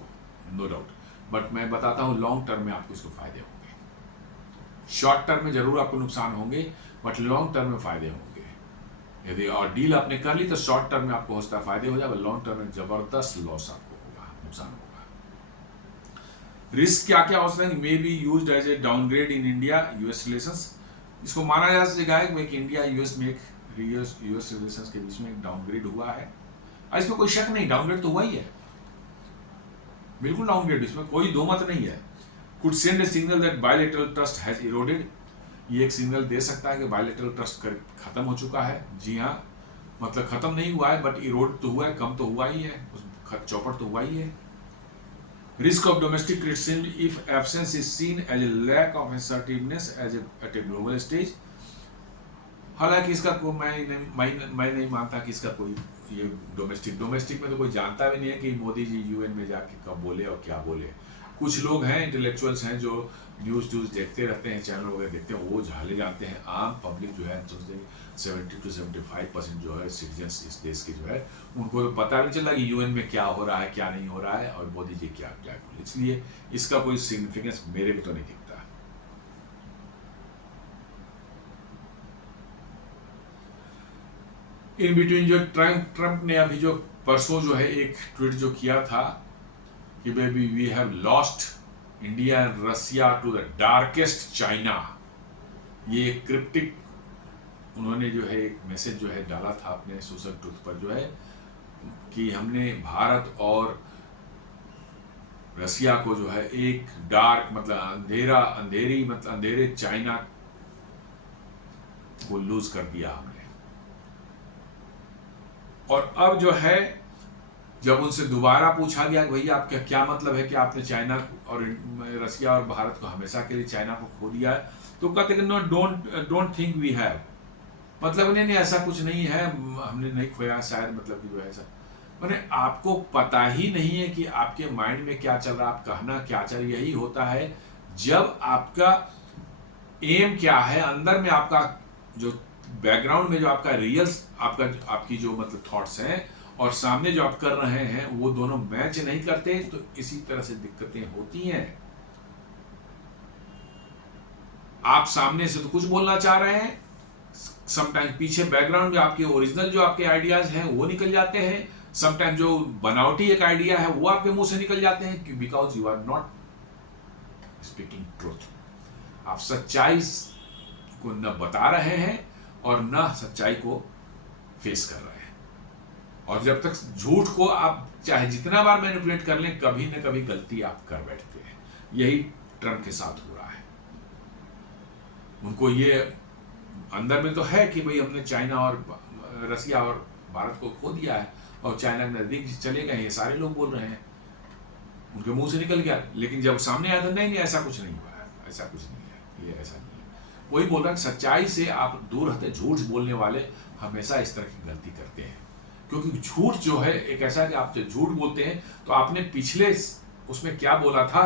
नो डाउट, बट मैं बताता हूँ लॉन्ग टर्म में आपको इसको फायदे होंगे। शॉर्ट टर्म में जरूर आपको नुकसान होंगे बट लॉन्ग टर्म में फायदे होंगे। यदि और डील आपने कर ली तो शॉर्ट टर्म में आपको हो सकता है फायदे हो जाए, लॉन्ग टर्म में जबरदस्त लॉस आपको होगा, नुकसान होगा। रिस्क क्या क्या हो सकता है? May be used as a downgrade in India US relations. इसको माना जा सकता है कि इंडिया यूएस में यूएस रिलेशंस के बीच में एक डाउनग्रेड हुआ है, इसमें कोई शक नहीं, डाउनग्रेड तो हुआ ही है, बिल्कुल डाउनग्रेड, इसमें कोई दो मत नहीं है। Could send A signal that bilateral trust has eroded, ये एक सिग्नल दे सकता है कि बायलैटरल ट्रस्ट खत्म हो चुका है। जी हाँ, मतलब खत्म नहीं हुआ है, बट इरोड तो हुआ है, कम तो हुआ ही है, चौपट तो हुआ ही है। Risk of domestic criticism if absence is seen as a lack of assertiveness at a global stage. हालांकि इसका कोई मैं नहीं मानता कि इसका कोई ये डोमेस्टिक में तो कोई जानता भी नहीं है कि मोदी जी यूएन में जाके कब बोले और क्या बोले। कुछ लोग हैं, इंटेलेक्चुअल्स हैं, जो न्यूज़ देखते रहते हैं, चैनल वगैरह देखते हैं, वो झाले जानते हैं। आम पब्लिक जो है सोचते हैं 70 to 75% जो है सिटीजन्स इस देश के जो है, उनको तो पता भी चला कि यूएन में क्या हो रहा है, क्या नहीं हो रहा है, और मोदी जी क्या क्या बोले। इसलिए इसका कोई सिग्निफिकेंस मेरे को तो नहीं दिखता। इन बिटवीन जो ट्रंप ने अभी जो परसों जो है एक ट्वीट जो किया था कि baby we have lost India and Russia to the darkest China, ये एक क्रिप्टिक उन्होंने जो है एक मैसेज जो है डाला था अपने सोशल ट्रूथ पर, जो है कि हमने भारत और रसिया को जो है एक डार्क मतलब अंधेरे चाइना को लूज कर दिया हमने। और अब जो है जब उनसे दोबारा पूछा गया कि भैया आपका क्या मतलब है कि आपने चाइना और रसिया और भारत को हमेशा के लिए चाइना को खो दिया है, तो कहते कि no don't think we have, मतलब नहीं ऐसा कुछ नहीं है, हमने नहीं खोया शायद, मतलब कि जो है ऐसा मैंने आपको पता ही नहीं है कि आपके माइंड में क्या चल रहा है, आप कहना क्या चल रहा। यही होता है जब आपका एम क्या है, अंदर में आपका जो बैकग्राउंड में जो आपका रियल आपकी जो मतलब थॉट्स हैं और सामने जो आप कर रहे हैं वो दोनों मैच नहीं करते, तो इसी तरह से दिक्कतें होती हैं। आप सामने से तो कुछ बोलना चाह रहे हैं, समटाइम पीछे बैकग्राउंड में आपके ओरिजिनल जो आपके आइडियाज हैं वो निकल जाते हैं, समटाइम जो बनावटी एक आइडिया है वो आपके मुंह से निकल जाते हैं, because you are not speaking truth. आप सच्चाई को न बता रहे हैं और न सच्चाई को फेस कर रहे हैं। और जब तक झूठ को आप चाहे जितना बार मैनिपुलेट कर लें, कभी न कभी गलती आप कर बैठते हैं। यही ट्रंप के साथ हो रहा है। उनको ये अंदर में तो है कि भाई हमने चाइना और रसिया और भारत को खो दिया है और चाइना के नजदीक चले गए, ये सारे लोग बोल रहे हैं, उनके मुंह से निकल गया। लेकिन जब सामने आया था नहीं ऐसा कुछ नहीं हुआ है, ऐसा कुछ नहीं है, ये ऐसा नहीं है। वही बोल रहा है, सच्चाई से आप दूर रहते। झूठ बोलने वाले हमेशा इस तरह की गलती करते हैं, क्योंकि झूठ जो है एक ऐसा कि आप जब झूठ बोलते हैं तो आपने पिछले उसमें क्या बोला था,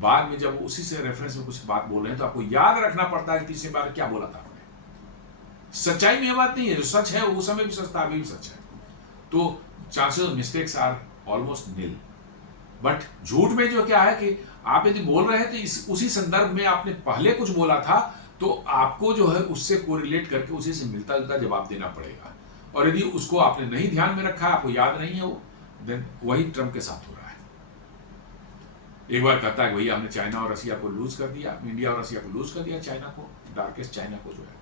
बाद में जब उसी से रेफरेंस में कुछ बात बोल रहे हैं तो आपको याद रखना पड़ता है कि पिछली बार क्या बोला था आपने। सच्चाई में यह बात नहीं है, जो सच है उस समय भी सच था, अभी भी सच है, तो chances of mistakes are almost nil. But झूठ में जो क्या है कि आप यदि बोल रहे हैं तो उसी संदर्भ में आपने पहले कुछ बोला था, तो आपको जो है उससे कोरिलेट करके उसी से मिलता जुलता जवाब देना पड़ेगा। और यदि उसको आपने नहीं ध्यान में रखा, आपको याद नहीं है वो, देन वही ट्रंप के साथ हो रहा है। एक बार कहता है भैया हमने चाइना और रसिया को लूज कर दिया, इंडिया और रसिया को लूज कर दिया, चाइना को, डार्केस्ट चाइना को जो है।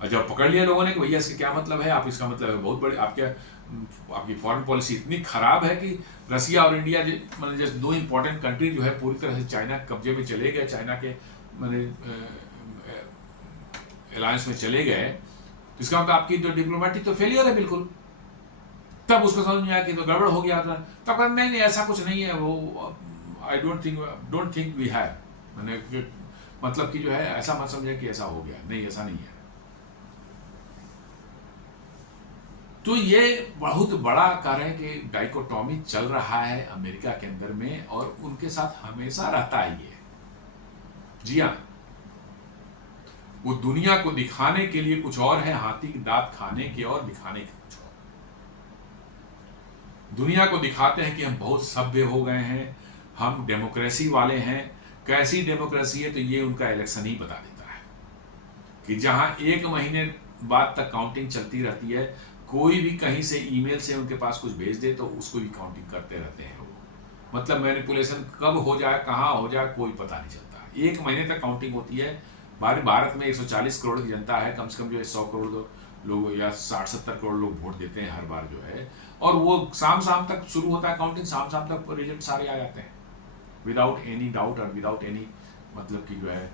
और जब पकड़ लिया लोगों ने कि भैया इसका क्या मतलब है, आप इसका मतलब है बहुत बड़े आपकी फॉरेन पॉलिसी इतनी खराब है कि रसिया और इंडिया मतलब जैसे दो इंपॉर्टेंट कंट्री जो है पूरी तरह से चाइना कब्जे में चले गए, चाइना के अलायंस में चले गए, तो इसका मतलब आपकी जो डिप्लोमेटिक तो फेलियर है बिल्कुल। तब उसको समझ में आया कि तो गड़बड़ हो गया था, तब नहीं ऐसा कुछ नहीं है, वो I don't think we have, मैंने मतलब कि जो है ऐसा मत समझे कि ऐसा हो गया, नहीं ऐसा नहीं है। तो ये बहुत बड़ा कारण है कि डाइकोटॉमी चल रहा है अमेरिका के अंदर में, और उनके साथ हमेशा रहता है ये। जी हाँ, वो दुनिया को दिखाने के लिए कुछ और है, हाथी की दांत खाने के और दिखाने के कुछ और। दुनिया को दिखाते हैं कि हम बहुत सभ्य हो गए हैं, हम डेमोक्रेसी वाले हैं। कैसी डेमोक्रेसी है, तो ये उनका इलेक्शन ही बता देता है कि जहां 1 महीने बाद तक काउंटिंग चलती रहती है। कोई भी कहीं से ईमेल से उनके पास कुछ भेज दे तो उसको भी काउंटिंग करते रहते हैं वो। मतलब मैनिपुलेशन कब हो जाए, कहाँ हो जाए, कोई पता नहीं चलता। 1 महीने तक काउंटिंग होती है। भारत में 140 करोड़ की जनता है, कम से कम जो है 100 करोड़ लोग या 60-70 करोड़ लोग वोट देते हैं हर बार जो है। और वो शाम तक शुरू होता है काउंटिंग, शाम तक रिजल्ट सारे आ जाते हैं विदाउट एनी डाउट और विदाउट एनी मतलब कि जो है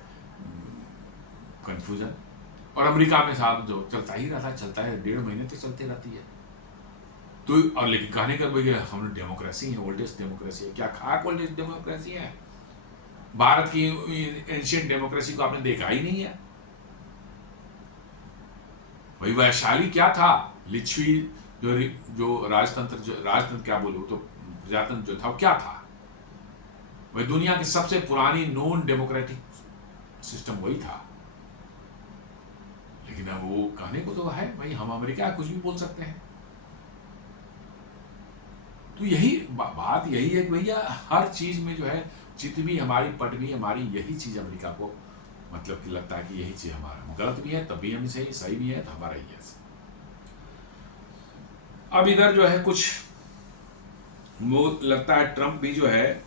कंफ्यूजन। और अमेरिका में साहब जो चलता ही रहता है, चलता है 1.5 महीने तक चलती रहती है। तो और लेकिन कहने का भैया हम डेमोक्रेसी है, ओल्डेस्ट डेमोक्रेसी है। क्या खाक ओल्डेस्ट डेमोक्रेसी है? भारत की एंशियंट डेमोक्रेसी को आपने देखा ही नहीं है। वही वैशाली क्या था, लिच्छवी जो राजतंत्र क्या बोले तो प्रजातंत्र जो था वो क्या था? वही दुनिया की सबसे पुरानी नॉन डेमोक्रेटिक सिस्टम वही था। लेकिन अब वो कहने को तो है भाई हम अमेरिका कुछ भी बोल सकते हैं। तो यही बात यही है कि भैया हर चीज में जो है चितवी हमारी पटवी हमारी, यही चीज अमेरिका को मतलब कि लगता है कि यही चीज हमारा गलत भी है तब भी हम सही, सही भी है तो हमारा ही है। अब इधर जो है कुछ लगता है ट्रंप भी जो है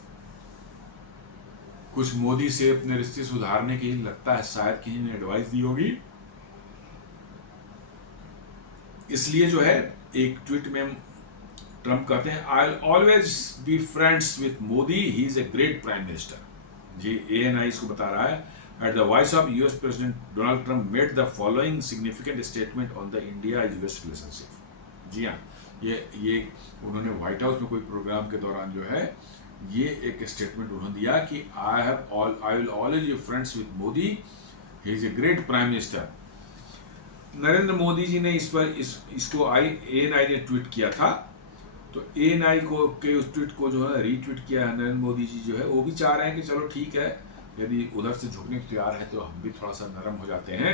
कुछ मोदी से अपने रिश्ते सुधारने की लगता है शायद किसी ने एडवाइस दी होगी। इसलिए जो है एक ट्वीट में ट्रंप कहते हैं I always be friends with Modi, he is a great prime minister. जी ANI इसको बता रहा है। At the voice of US president Donald Trump made the following significant statement on the India US relationship. जी हाँ, ये उन्होंने व्हाइट हाउस में कोई प्रोग्राम के दौरान जो है ये एक स्टेटमेंट उन्होंने दिया कि I will always be friends with Modi, he is a great prime minister. Narendra Modi ji ने इस पर इसको ANI ने ट्वीट किया था। तो ANI को के उस ट्वीट को जो है रीट्वीट किया है नरेंद्र मोदी जी जो है वो भी चाह रहे हैं कि चलो ठीक है, यदि उधर से झुकने को तैयार है तो हम भी थोड़ा सा नरम हो जाते हैं।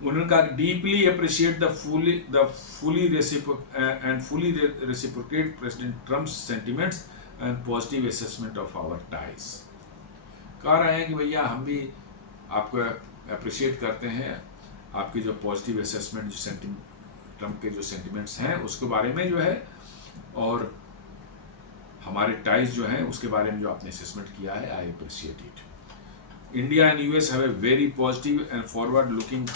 उन्होंने कहा deeply appreciate the fully reciprocate President Trump's sentiments and positive assessment of our ties. कह रहे हैं कि भैया हम भी आपको अप्रिशिएट करते हैं, आपकी जो पॉजिटिव असेसमेंट जो ट्रंप के जो सेंटिमेंट्स हैं उसके बारे में जो है, और हमारे टाइज जो हैं उसके बारे में जो आपने असेसमेंट किया है, I appreciate it. India and US have a very positive and forward looking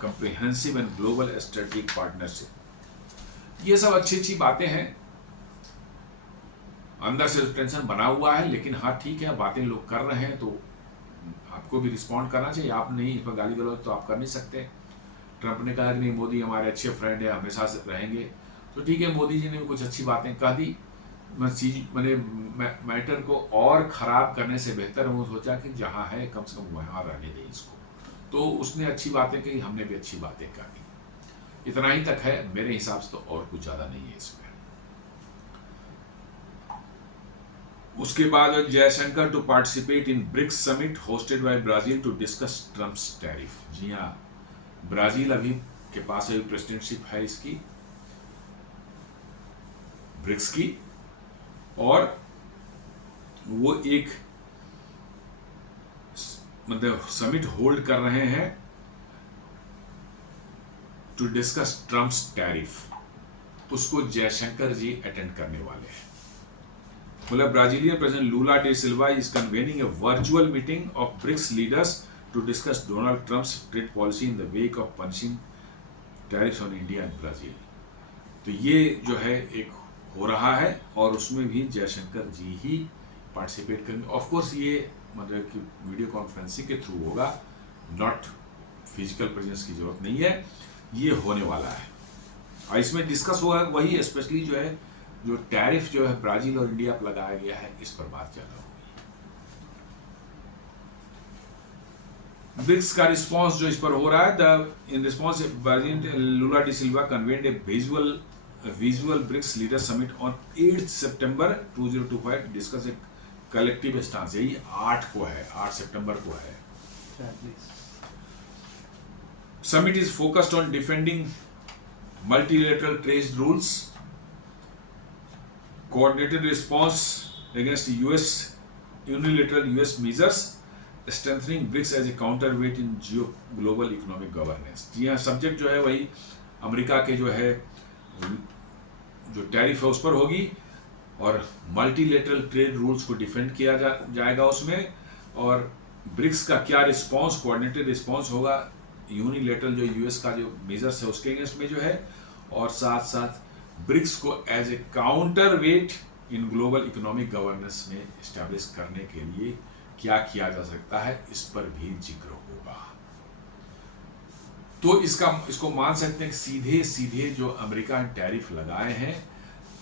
comprehensive and global strategic partnership. ये सब अच्छी अच्छी बातें हैं, अंदर से टेंशन बना हुआ है, लेकिन हाँ ठीक है बातें लोग कर रहे हैं तो आपको भी रिस्पॉन्ड करना चाहिए। आप नहीं इस पर गाली गलौज तो आप कर नहीं सकते। ट्रंप ने कहा कि नहीं मोदी हमारे अच्छे फ्रेंड है, हमेशा से रहेंगे, तो ठीक है मोदी जी ने भी कुछ अच्छी बातें कह दी। मैंने मैटर को और ख़राब करने से बेहतर वो सोचा कि जहाँ है कम से कम वहाँ रहने दें इसको। तो उसने अच्छी बातें कही, हमने भी अच्छी बातें कही, इतना ही तक है मेरे हिसाब से, तो और कुछ ज़्यादा नहीं है इसमें। उसके बाद Jaishankar to participate in BRICS summit hosted by Brazil to discuss Trump's tariff. जी हाँ, ब्राजील अभी के पास अभी प्रेसिडेंटशिप है इसकी ब्रिक्स की, और वो एक मतलब समिट होल्ड कर रहे हैं टू डिस्कस ट्रम्प्स टैरिफ। उसको जयशंकर जी अटेंड करने वाले हैं। बोला Brazilian president Lula de Silva is convening a virtual meeting of BRICS leaders to discuss Donald Trump's trade policy in the wake of punishing tariffs on India and Brazil. तो ये जो है एक हो रहा है और उसमें भी जयशंकर जी ही पार्टिसिपेट करेंगे। ऑफ कोर्स ये मतलब कि वीडियो कॉन्फ्रेंसिंग के थ्रू होगा, नॉट फिजिकल प्रेजेंस की जरूरत नहीं है, ये होने वाला है। और इसमें डिस्कस होगा वही स्पेशली जो है जो टैरिफ जो है ब्राजील और इंडिया पर लगाया गया है, इस पर बात ज़्यादा होगी। ब्रिक्स का रिस्पॉन्स जो इस पर हो रहा है, in response Brazil Lula da Silva convened a visual BRICS leader summit on 8 सितंबर 2025 डिस्कस ए कलेक्टिव स्टांस। यही 8 को है, 8 सितंबर को है। Summit is focused on defending multilateral trade rules, coordinated response against unilateral US measures strengthening BRICS as a counterweight in geo global economic governance. जी हाँ, subject जो है वही अमेरिका के जो है जो टैरिफ है उस पर होगी, और मल्टीलेटरल ट्रेड रूल्स को डिफेंड किया जाएगा उसमें, और ब्रिक्स का क्या रिस्पांस, कोऑर्डिनेटेड रिस्पांस होगा यूनिलेटरल जो यूएस का जो मेजर्स है उसके अगेंस्ट में जो है, और साथ साथ ब्रिक्स को as a counterweight in global economic governance में इस्टेब्लिश करने के लिए क्या किया जा सकता है, इस पर भी जिक्र होगा। तो इसको मान सकते हैं कि सीधे सीधे जो अमेरिका ने टैरिफ लगाए हैं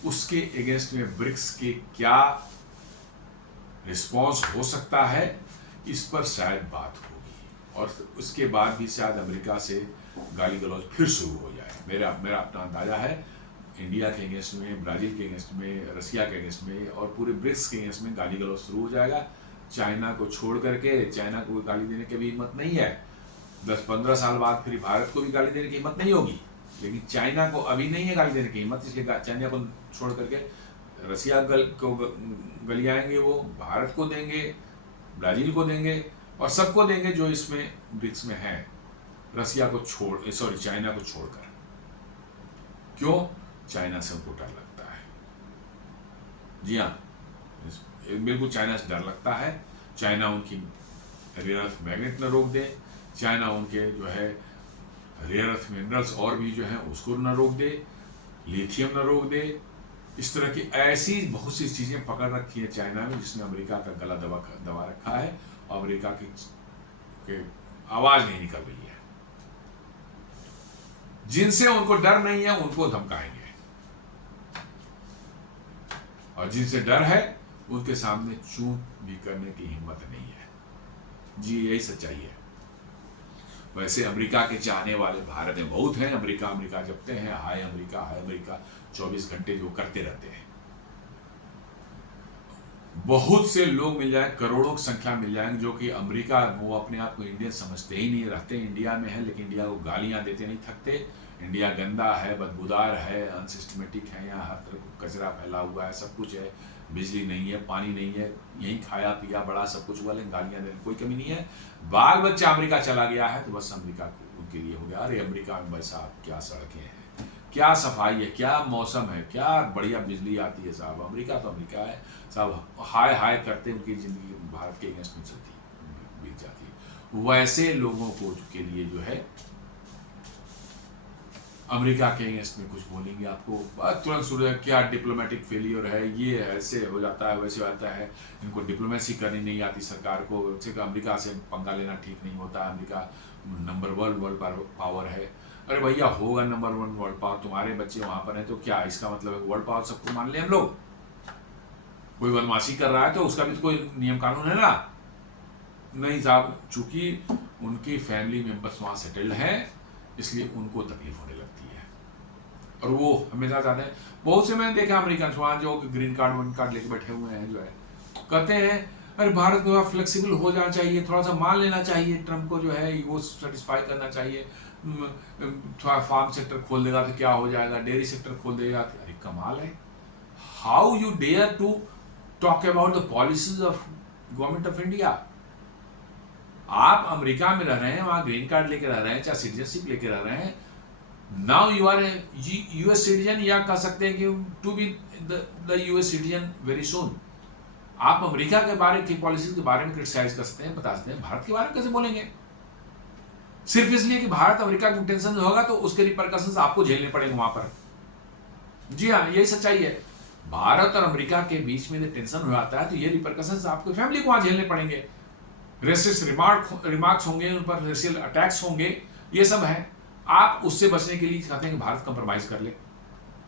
उसके अगेंस्ट में ब्रिक्स के क्या रिस्पांस हो सकता है, इस पर शायद बात होगी, और उसके बाद भी शायद अमेरिका से गाली गलौज फिर शुरू हो जाए। मेरा अपना अंदाजा है, इंडिया के अगेंस्ट में, ब्राजील के अगेंस्ट में, रसिया के अगेंस्ट में और पूरे ब्रिक्स के अगेंस्ट में गाली गलौज शुरू हो जाएगा। चाइना को छोड़ करके, चाइना को गाली देने की भी हिम्मत नहीं है, 10-15 साल बाद फिर भारत को भी गाली देने की हिम्मत नहीं होगी, लेकिन चाइना को अभी नहीं है गाली देने की हिम्मत, इसलिए चाइना को छोड़ करके रसिया को गलियाएंगे, वो भारत को देंगे, ब्राजील को देंगे और सबको देंगे जो इसमें ब्रिक्स में है, रसिया को चाइना को छोड़कर। क्यों? चाइना से उनको डर लगता है। जी हाँ, बिल्कुल चाइना से डर लगता है। चाइना उनकी रेयर अर्थ मैग्नेट न रोक दे, चाइना उनके जो है रेयर अर्थ मिनरल्स और भी जो है उसको न रोक दे, लिथियम न रोक दे। इस तरह की ऐसी बहुत सी चीज़ें पकड़ रखी है चाइना में, जिसने अमेरिका का गला दबा रखा है, और अमेरिका की आवाज़ नहीं निकल रही है। जिनसे उनको डर नहीं है उनको धमकाएंगे, और जिनसे डर है उनके सामने चूं भी करने की हिम्मत नहीं है। जी, यही सच्चाई है। वैसे अमेरिका के चाहने वाले भारत में बहुत हैं। अमेरिका जपते हैं, हाय अमेरिका 24 घंटे जो करते रहते हैं। बहुत से लोग मिल जाए, करोड़ों की संख्या मिल जाएंगे जो कि अमेरिका, वो अपने आप को इंडियन समझते ही नहीं, रहते इंडिया में है लेकिन इंडिया को गालियां देते नहीं थकते। इंडिया गंदा है, बदबूदार है, अनसिस्टमेटिक है, यहाँ हर तरफ कचरा फैला हुआ है, सब कुछ है, बिजली नहीं है, पानी नहीं है, यहीं खाया पिया बड़ा सब कुछ हुआ, लेकिन गालियाँ देने कोई कमी नहीं है। बाल बच्चा अमेरिका चला गया है तो बस अमेरिका उनके लिए हो गया, अरे अमेरिका में भाई साहब क्या सड़कें हैं, क्या सफाई है, क्या मौसम है, क्या बढ़िया बिजली आती है साहब। अमेरिका तो अमेरिका है साहब, हाय हाय करते उनकी ज़िंदगी भारत के अगेंस्ट में चलती बीत जाती है। वैसे लोगों को के लिए जो है अमेरिका के अगेंस्ट में कुछ बोलेंगे आपको तुरंत शुरू है, क्या डिप्लोमेटिक फेलियर है, ये ऐसे हो जाता है, वैसे होता है, इनको डिप्लोमेसी करनी नहीं आती सरकार को, अमेरिका से पंगा लेना ठीक नहीं होता, अमेरिका नंबर 1 वर्ल्ड पावर है। अरे भैया, होगा नंबर 1 वर्ल्ड पावर, तुम्हारे बच्चे वहाँ पर हैं तो क्या इसका मतलब है वर्ल्ड पावर सबको मान ले हम लोग? कोई बदमाशी कर रहा है तो उसका भी तो कोई नियम कानून है ना? नहीं साहब, चूंकि उनकी फैमिली मेंबर्स वहाँ सेटल्ड हैं इसलिए उनको तकलीफ होने लगती है, और वो हमेशा चाहते हैं। बहुत से मैंने देखा अमेरिकन वहाँ जो ग्रीन कार्ड लेके बैठे हुए हैं, जो है कहते हैं अरे भारत को फ्लेक्सिबल हो जाना चाहिए, थोड़ा सा मान लेना चाहिए, ट्रम्प को जो है वो सेटिस्फाई करना चाहिए, थोड़ा फार्म सेक्टर खोल देगा तो क्या हो जाएगा, डेयरी सेक्टर खोल देगा। अरे कमाल है, how you dare to talk about the policies of government of India. आप अमेरिका में रह रहे हैं, वहां ग्रीन कार्ड लेके रह रहे हैं, चाहे सिटीजनशिप लेके रह रहे हैं, now you are US citizen, या कह सकते हैं कि to be the US citizen very soon. आप अमेरिका के बारे की पॉलिसी के बारे में क्रिटिसाइज कर सकते हैं, बता सकते हैं, भारत के बारे में कैसे बोलेंगे? सिर्फ इसलिए कि भारत अमेरिका का टेंशन होगा तो उसके रिपरकशंस आपको झेलने पड़ेंगे वहां पर। जी हाँ, यही सच्चाई है। भारत और अमेरिका के बीच में टेंशन हो जाता है तो ये रिपरकशंस आपको फैमिली को वहां झेलने पड़ेंगे, रेसिस्ट रिमार्क्स होंगे, उन पर रेशियल अटैक्स होंगे, ये सब है। आप उससे बचने के लिए चाहते हैं कि भारत कंप्रोमाइज कर ले,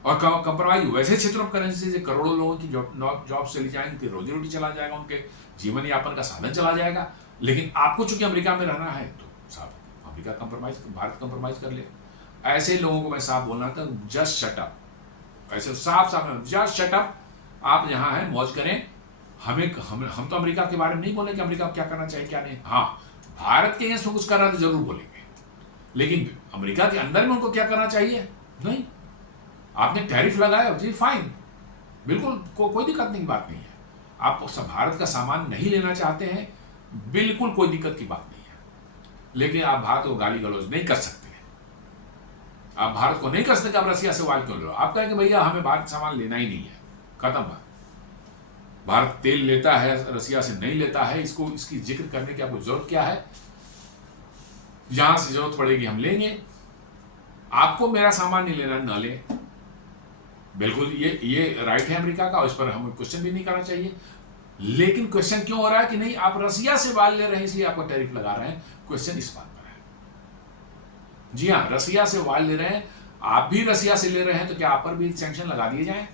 और कंप्रोमाइज वैसे क्षेत्रों पर करें जिससे करोड़ों लोगों की जॉब चली जाएंगी, उनकी रोजी रोटी चला जाएगा, उनके जीवन यापन का साधन चला जाएगा। लेकिन आपको चूंकि अमेरिका में रहना है तो साहब अमेरिका कंप्रोमाइज, भारत कंप्रोमाइज कर ले। ऐसे लोगों को मैं साफ बोलना था, जस्ट शट अप, ऐसे साफ जस्ट शट अप, आप यहाँ हैं मौज करें। हम तो अमेरिका के बारे में नहीं बोलेंगे अमेरिका क्या करना चाहिए क्या नहीं। हाँ, भारत के अगेंस्ट कुछ कर रहा है तो जरूर बोलेंगे, लेकिन अमेरिका के अंदर में उनको क्या करना चाहिए नहीं। आपने टैरिफ लगाया जी फाइन, बिल्कुल कोई दिक्कत नहीं, बात नहीं है। आप भारत का सामान नहीं लेना चाहते हैं बिल्कुल कोई दिक्कत की बात नहीं है, लेकिन आप भारत को गाली गलौज नहीं कर सकते। आप भारत को नहीं कर सकते कि आप रसिया से ऑयल क्यों ले लो। आप कहेंगे भैया हमें भारत सामान लेना ही नहीं है, खत्म बात। भारत तेल लेता है, रसिया से नहीं लेता है, इसको इसकी जिक्र करने की आपको जरूरत क्या है? जहां से जरूरत पड़ेगी हम लेंगे, आपको मेरा सामान नहीं लेना, न ले। बिल्कुल ये राइट है अमेरिका का, और इस पर हमें क्वेश्चन भी नहीं करना चाहिए। लेकिन क्वेश्चन क्यों हो रहा है कि नहीं आप रसिया से बाल ले रहे हैं इसलिए आपको टैरिफ लगा रहे हैं? क्वेश्चन इस बात पर है। जी हाँ, रसिया से वाल ले रहे हैं, आप भी रसिया से ले रहे हैं, तो क्या आप पर भी सैंक्शन लगा दिए जाएं?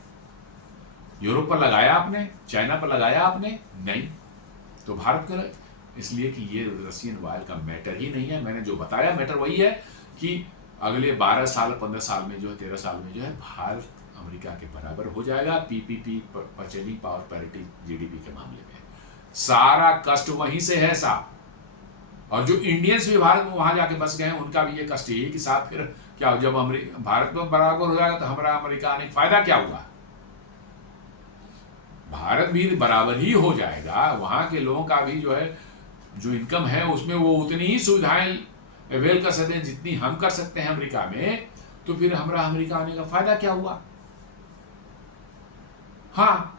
यूरोप पर लगाया आपने, चाइना पर लगाया आपने? नहीं। तो भारत क्यों? इसलिए कि ये रसियन वायल का मैटर ही नहीं है। मैंने जो बताया मैटर वही है कि अगले 12 साल 15 साल में जो है 13 साल में जो है भारत अमेरिका के बराबर हो जाएगा PPP, purchasing power parity, GDP के मामले में। सारा कष्ट वहीं से है साहब। और जो इंडियंस भी भारत में वहां जाके बस गए हैं उनका भी ये कष्ट यही कि साहब फिर क्या जब भारत में बराबर हो जाएगा तो हमारा अमेरिका आने का फायदा क्या हुआ? भारत भी बराबर ही हो जाएगा, वहां के लोगों का भी जो है जो इनकम है उसमें वो उतनी ही सुविधाएं अवेल कर सकते हैं जितनी हम कर सकते हैं अमेरिका में, तो फिर हमारा अमेरिका आने का फायदा क्या हुआ? हाँ,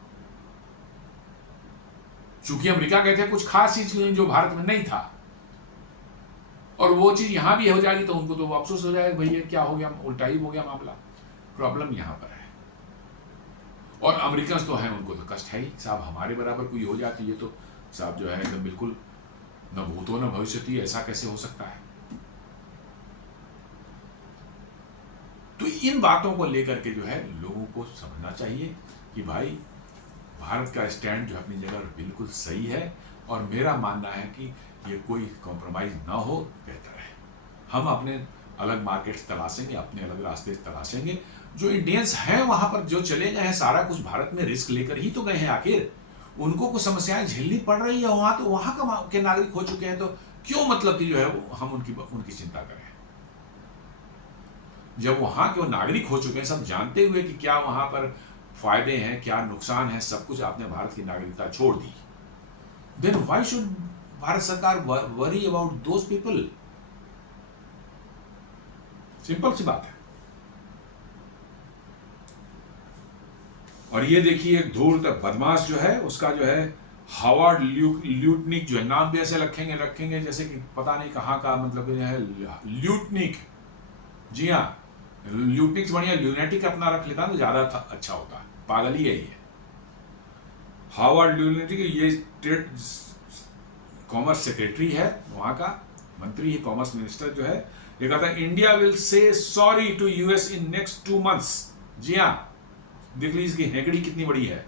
चूंकि अमेरिका गए थे कुछ खास चीज जो भारत में नहीं था, और वो चीज यहां भी हो जाएगी तो उनको तो अफसोस हो जाएगा, भैया क्या हो गया, उल्टा ही हो गया मामला। प्रॉब्लम यहां पर है। और अमेरिकन तो हैं, उनको तो कष्ट है ही साहब, हमारे बराबर कोई हो जाती है तो साहब जो है एकदम बिल्कुल न भूतो न भविष्यति, ऐसा कैसे हो सकता है? तो इन बातों को लेकर के जो है लोगों को समझना चाहिए कि भाई भारत का स्टैंड जो है अपनी जगह बिल्कुल सही है, और मेरा मानना है कि ये कोई कॉम्प्रोमाइज ना हो बेहतर है। हम अपने अलग मार्केट्स तलाशेंगे, अपने अलग रास्ते तलाशेंगे। जो इंडियंस हैं वहां पर जो चले गए हैं, सारा कुछ भारत में रिस्क लेकर ही तो गए हैं, आखिर उनको कुछ समस्याएं झेलनी पड़ रही है वहां, तो वहां के नागरिक हो चुके हैं, तो क्यों मतलब कि जो है हम उनकी चिंता करें? जब वहां के वो नागरिक हो चुके हैं, सब जानते हुए कि क्या वहां पर फायदे हैं क्या नुकसान है, सब कुछ आपने भारत की नागरिकता छोड़ दी, then why should Bharat sarkar worry about those people? Simple सी बात है। और ये देखिए एक धूर्त बदमाश जो है उसका जो है हावर्ड ल्यूटनिक, जो है नाम भी ऐसे रखेंगे जैसे कि पता नहीं कहाँ का, मतलब जो है ल्यूटनिक। जी हाँ, ल्यूटनिक से बढ़िया ल्यूनेटिक अपना रख लेता तो ज्यादा अच्छा होता। पागल ही है ये हावर्ड ल्यूनेटिक। ये स्टेट कॉमर्स सेक्रेटरी है, वहां का मंत्री है, कॉमर्स मिनिस्टर जो है। ये कहता है India will say sorry to US in next 2 months। जी हाँ, देख लीजिए इसकी हेकड़ी कितनी बड़ी है।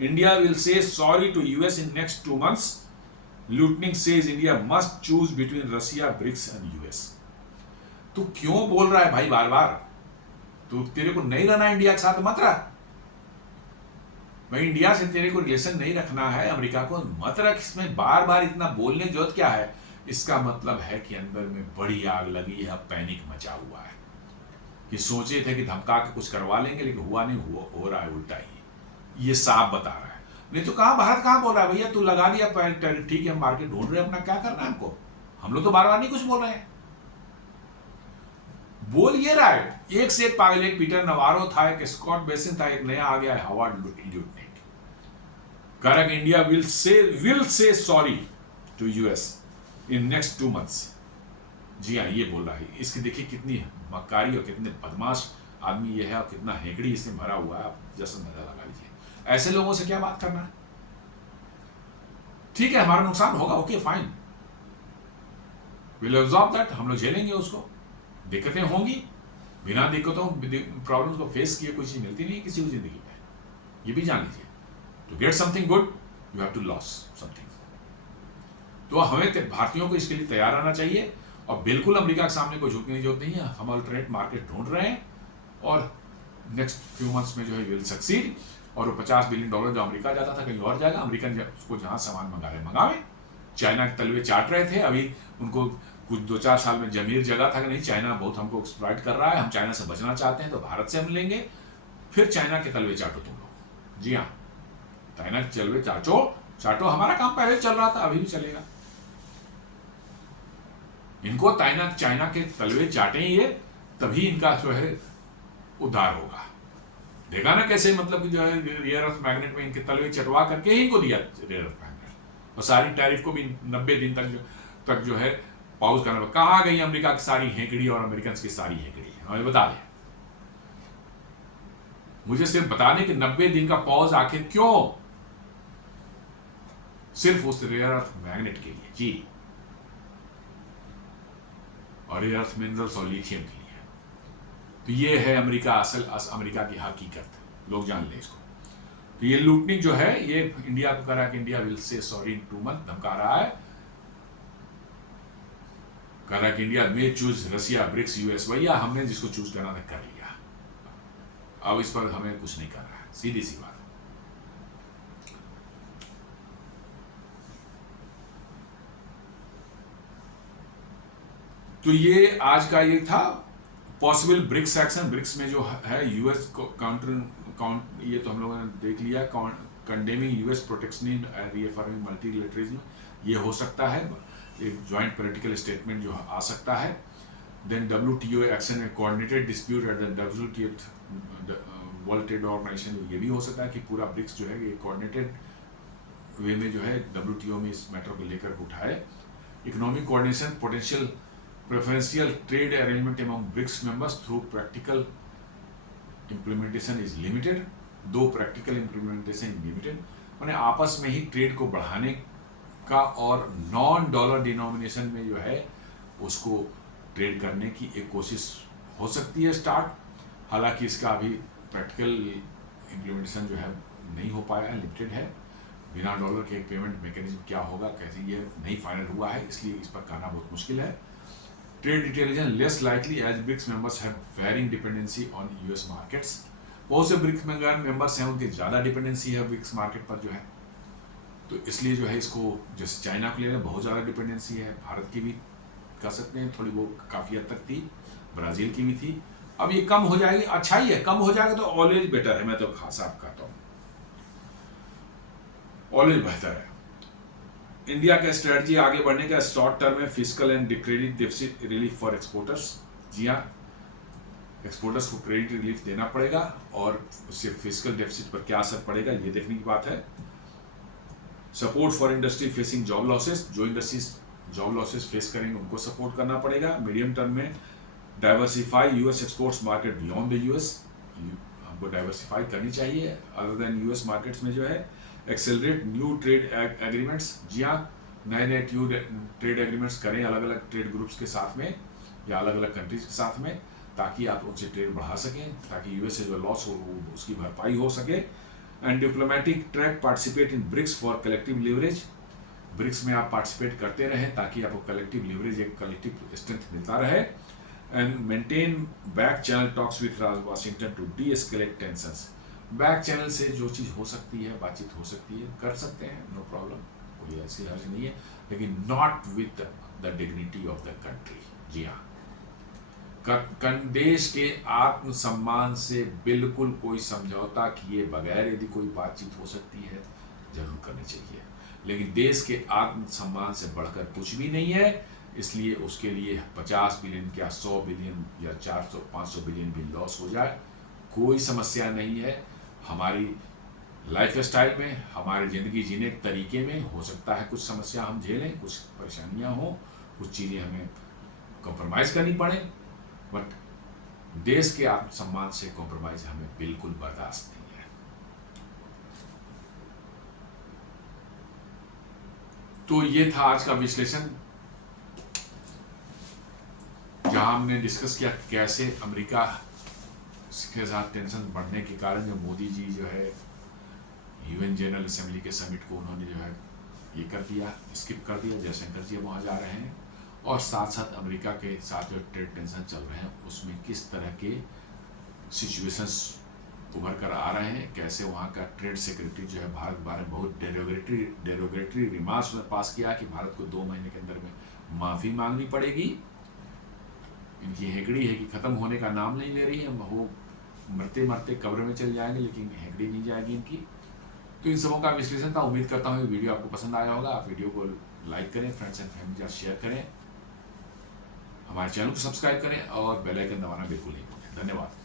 India will say sorry to US in next 2 months। Lutnick says India must choose between Russia, BRICS and US. तू क्यों बोल रहा है भाई बार बार? तो तेरे को नहीं रहना इंडिया के साथ मत रह भाई, इंडिया से तेरे को रिलेशन नहीं रखना है, अमेरिका को मत रख। इसमें बार बार इतना बोलने की जरूरत क्या है? इसका मतलब है कि अंदर में बड़ी आग लगी है, पैनिक मचा हुआ है, कि सोचे थे कि धमका के कुछ करवा लेंगे लेकिन हुआ नहीं, हो रहा है उल्टा ही। ये साफ बता रहा है। नहीं तो कहां भारत कहां बोल रहा है भैया तू लगा दिया टैरिफ, ठीक है, मार्केट ढूंढ रहे हैं अपना, क्या करना है हमको? हम लोग तो बार बार नहीं कुछ बोल रहे हैं, बोल ये रहा है। एक से एक पागल, एक पीटर नवारो था, एक स्कॉट बेसिन था, एक नया आ गया है हावर्ड ल्यूटनिक। कह रहा India will say sorry to US in next 2 months। जी हाँ, ये बोल रहा है। इसकी देखिए कितनी मक्कारी और कितने बदमाश आदमी ये है, और कितना हेकड़ी इसमें भरा हुआ है, आप जैसा अंदाजा लगा लीजिए। ऐसे लोगों से क्या बात करना है? ठीक है, हमारा नुकसान होगा, okay fine, will absorb that, हम लोग झेलेंगे उसको। दिक्कतें होंगी, बिना दिक्कतों प्रॉब्लम्स को फेस किए कोई चीज मिलती नहीं किसी को जिंदगी में, ये भी जान लीजिए। To get something good you have to loss something. तो हमें भारतीयों को इसके लिए तैयार रहना चाहिए, और बिल्कुल अमेरिका के सामने कोई झुकने की जरूरत नहीं है। हम अल्टरनेट मार्केट ढूंढ रहे हैं, और नेक्स्ट फ्यू मंथ्स में जो है विल सक्सीड। और वो $50 बिलियन जो अमेरिका जाता था कहीं और जाएगा। अमेरिकन उसको जहां सामान मंगा रहे मंगावे। चाइना के तलवे चाट रहे थे, अभी उनको कुछ 2-4 साल में जमीर जगह था कि नहीं चाइना बहुत हमको एक्सप्लॉइट कर रहा है, हम चाइना से बचना चाहते हैं, तो भारत से हम लेंगे। फिर चाइना के तलवे चाटो तुम लोग। जी हाँ, चाइना के तलवे चाटो, हमारा काम पहले चल रहा था, अभी भी चलेगा। इनको चाइना के तलवे चाटें ये, तभी इनका जो है उद्धार होगा। देखा ना कैसे, मतलब कि जो है रेयर अर्थ मैग्नेट में इनके तलवे चटवा करके ही इनको दिया रेयर अर्थ मैग्नेट, और सारी टैरिफ को भी 90 दिन तक जो है पॉज करना। कहाँ गई अमेरिका की सारी हेकड़ी और अमेरिकन की सारी हेकड़ी, हमें बता दें, मुझे सिर्फ बता दें कि 90 दिन का पॉज आखिर क्यों, सिर्फ उस रेयर अर्थ मैग्नेट के लिए जी, और रेयर अर्थ मिनरल्स और लिथियम के लिए। तो ये है अमेरिका, अमेरिका की हकीकत, लोग जान लें इसको। तो ये लूटनिक जो है ये इंडिया को करा कि India will say sorry in 2 month, धमका रहा है, कह रहा कि इंडिया में चूज रसिया, ब्रिक्स, यूएस। भैया हमने जिसको चूज करना था कर लिया, अब इस पर हमें कुछ नहीं करना है, सीधी सी बात। तो ये आज का ये था पॉसिबल ब्रिक्स एक्शन। ब्रिक्स में जो है यूएस काउंटर ये तो हम लोगों ने देख लिया, condemning US protectionism and reaffirming multilateralism, ये हो सकता है, एक जॉइंट पॉलिटिकल स्टेटमेंट जो आ सकता है। Then WTO action, coordinated dispute at the WTO World Trade Organization, ये भी हो सकता है कि पूरा ब्रिक्स जो है ये कोऑर्डिनेटेड वे में जो है WTO में इस मैटर को लेकर उठाए। Economic coordination, potential preferential trade arrangement among BRICS members through practical implementation is limited, दो practical implementation is limited, माने आपस में ही ट्रेड को बढ़ाने का और नॉन डॉलर डिनोमिनेशन में जो है उसको ट्रेड करने की एक कोशिश हो सकती है स्टार्ट। हालांकि इसका अभी प्रैक्टिकल इम्प्लीमेंटेशन जो है नहीं हो पाया है, लिमिटेड है। बिना डॉलर के पेमेंट मैकेनिज्म क्या होगा, कैसे, ये नहीं फाइनल हुआ है, इसलिए इस पर कहना बहुत मुश्किल है। Trade intelligence less likely as BRICS members have varying dependency on US markets. बहुत से ब्रिक्स मेंबर्स हैं उनकी ज़्यादा डिपेंडेंसी है ब्रिक्स मार्केट पर जो है, तो इसलिए जो है इसको, जैसे चाइना को ले लें बहुत ज़्यादा डिपेंडेंसी है, भारत की भी कह सकते हैं थोड़ी बहुत काफ़ी हद तक थी, ब्राज़ील की भी थी, अब ये कम हो जाएगी। अच्छा ही है, कम हो जाएगा तो ऑलवेज बेटर है, मैं तो खास आप कहता हूँ ऑलवेज बेहतर है। इंडिया का स्ट्रेटजी आगे बढ़ने का शॉर्ट टर्म में fiscal and credit deficit relief for exporters. जी हाँ, एक्सपोर्टर्स को क्रेडिट रिलीफ देना पड़ेगा और उससे फिस्कल डेफिसिट पर क्या असर पड़ेगा ये देखने की बात है। Support for industry facing job losses, जो इंडस्ट्रीज जॉब लॉसेस फेस करेंगे उनको सपोर्ट करना पड़ेगा। मीडियम टर्म में diversify US exports market beyond the US, हमको डाइवर्सिफाई करनी चाहिए अदर देन यूएस मार्केट्स में जो है। एक्सेलरेट न्यू ट्रेड एग्रीमेंट्स, जी हाँ, नए ट्रेड एग्रीमेंट्स करें अलग अलग ट्रेड ग्रुप्स के साथ में या अलग अलग कंट्रीज के साथ में, ताकि आप उनसे ट्रेड बढ़ा सकें, ताकि यूएस से जो लॉस हो उसकी भरपाई हो सके। And diplomatic track participate in BRICS for collective leverage, BRICS में आप पार्टिसिपेट करते रहें ताकि आपको कलेक्टिव लिवरेज, एक कलेक्टिव स्ट्रेंथ मिलता रहे। And maintain back channel talks with Washington to de-escalate tensions, back channel से जो चीज़ हो सकती है, बातचीत हो सकती है, कर सकते हैं, नो प्रॉब्लम, कोई ऐसी हर्ज नहीं है, लेकिन not with the dignity of the country. जी हाँ, देश के आत्मसम्मान से बिल्कुल कोई समझौता किए बगैर यदि कोई बातचीत हो सकती है जरूर करनी चाहिए, लेकिन देश के आत्मसम्मान से बढ़कर कुछ भी नहीं है। इसलिए उसके लिए 50 बिलियन क्या 100 बिलियन या 400-500 बिलियन भी लॉस हो जाए कोई समस्या नहीं है। हमारी लाइफ स्टाइल में, हमारी ज़िंदगी जीने के तरीके में हो सकता है कुछ समस्या हम झेलें, कुछ परेशानियां हों, कुछ चीज़ें हमें कॉम्प्रोमाइज़ करनी पड़े, बट देश के आत्मसम्मान से कॉम्प्रोमाइज़ हमें बिल्कुल बर्दाश्त नहीं है। तो ये था आज का विश्लेषण, जहां हमने डिस्कस किया कैसे अमेरिका के साथ टेंशन बढ़ने के कारण जो मोदी जी जो है यूएन जनरल असेंबली के समिट को उन्होंने जो है ये कर दिया, स्किप कर दिया, जयशंकर जी अब वहाँ जा रहे हैं, और साथ साथ अमेरिका के साथ जो ट्रेड टेंशन चल रहे हैं उसमें किस तरह के सिचुएशंस उभर कर आ रहे हैं, कैसे वहाँ का ट्रेड सेक्रेटरी जो है भारत के बारे में बहुत डेरोगेटरी रिमार्क्स में पास किया कि भारत को 2 महीने के अंदर में माफ़ी मांगनी पड़ेगी। इनकी हेकड़ी है कि ख़त्म होने का नाम नहीं ले रही है, वो मरते मरते कब्र में चल जाएंगे लेकिन हेकड़ी नहीं जाएगी इनकी। तो इन सबों का विश्लेषण था। उम्मीद करता हूँ वीडियो आपको पसंद आया होगा। आप वीडियो को लाइक करें, फ्रेंड्स एंड फैमिली के साथ शेयर करें, हमारे चैनल को सब्सक्राइब करें और बेल आइकन दबाना बिल्कुल नहीं भूलें। धन्यवाद।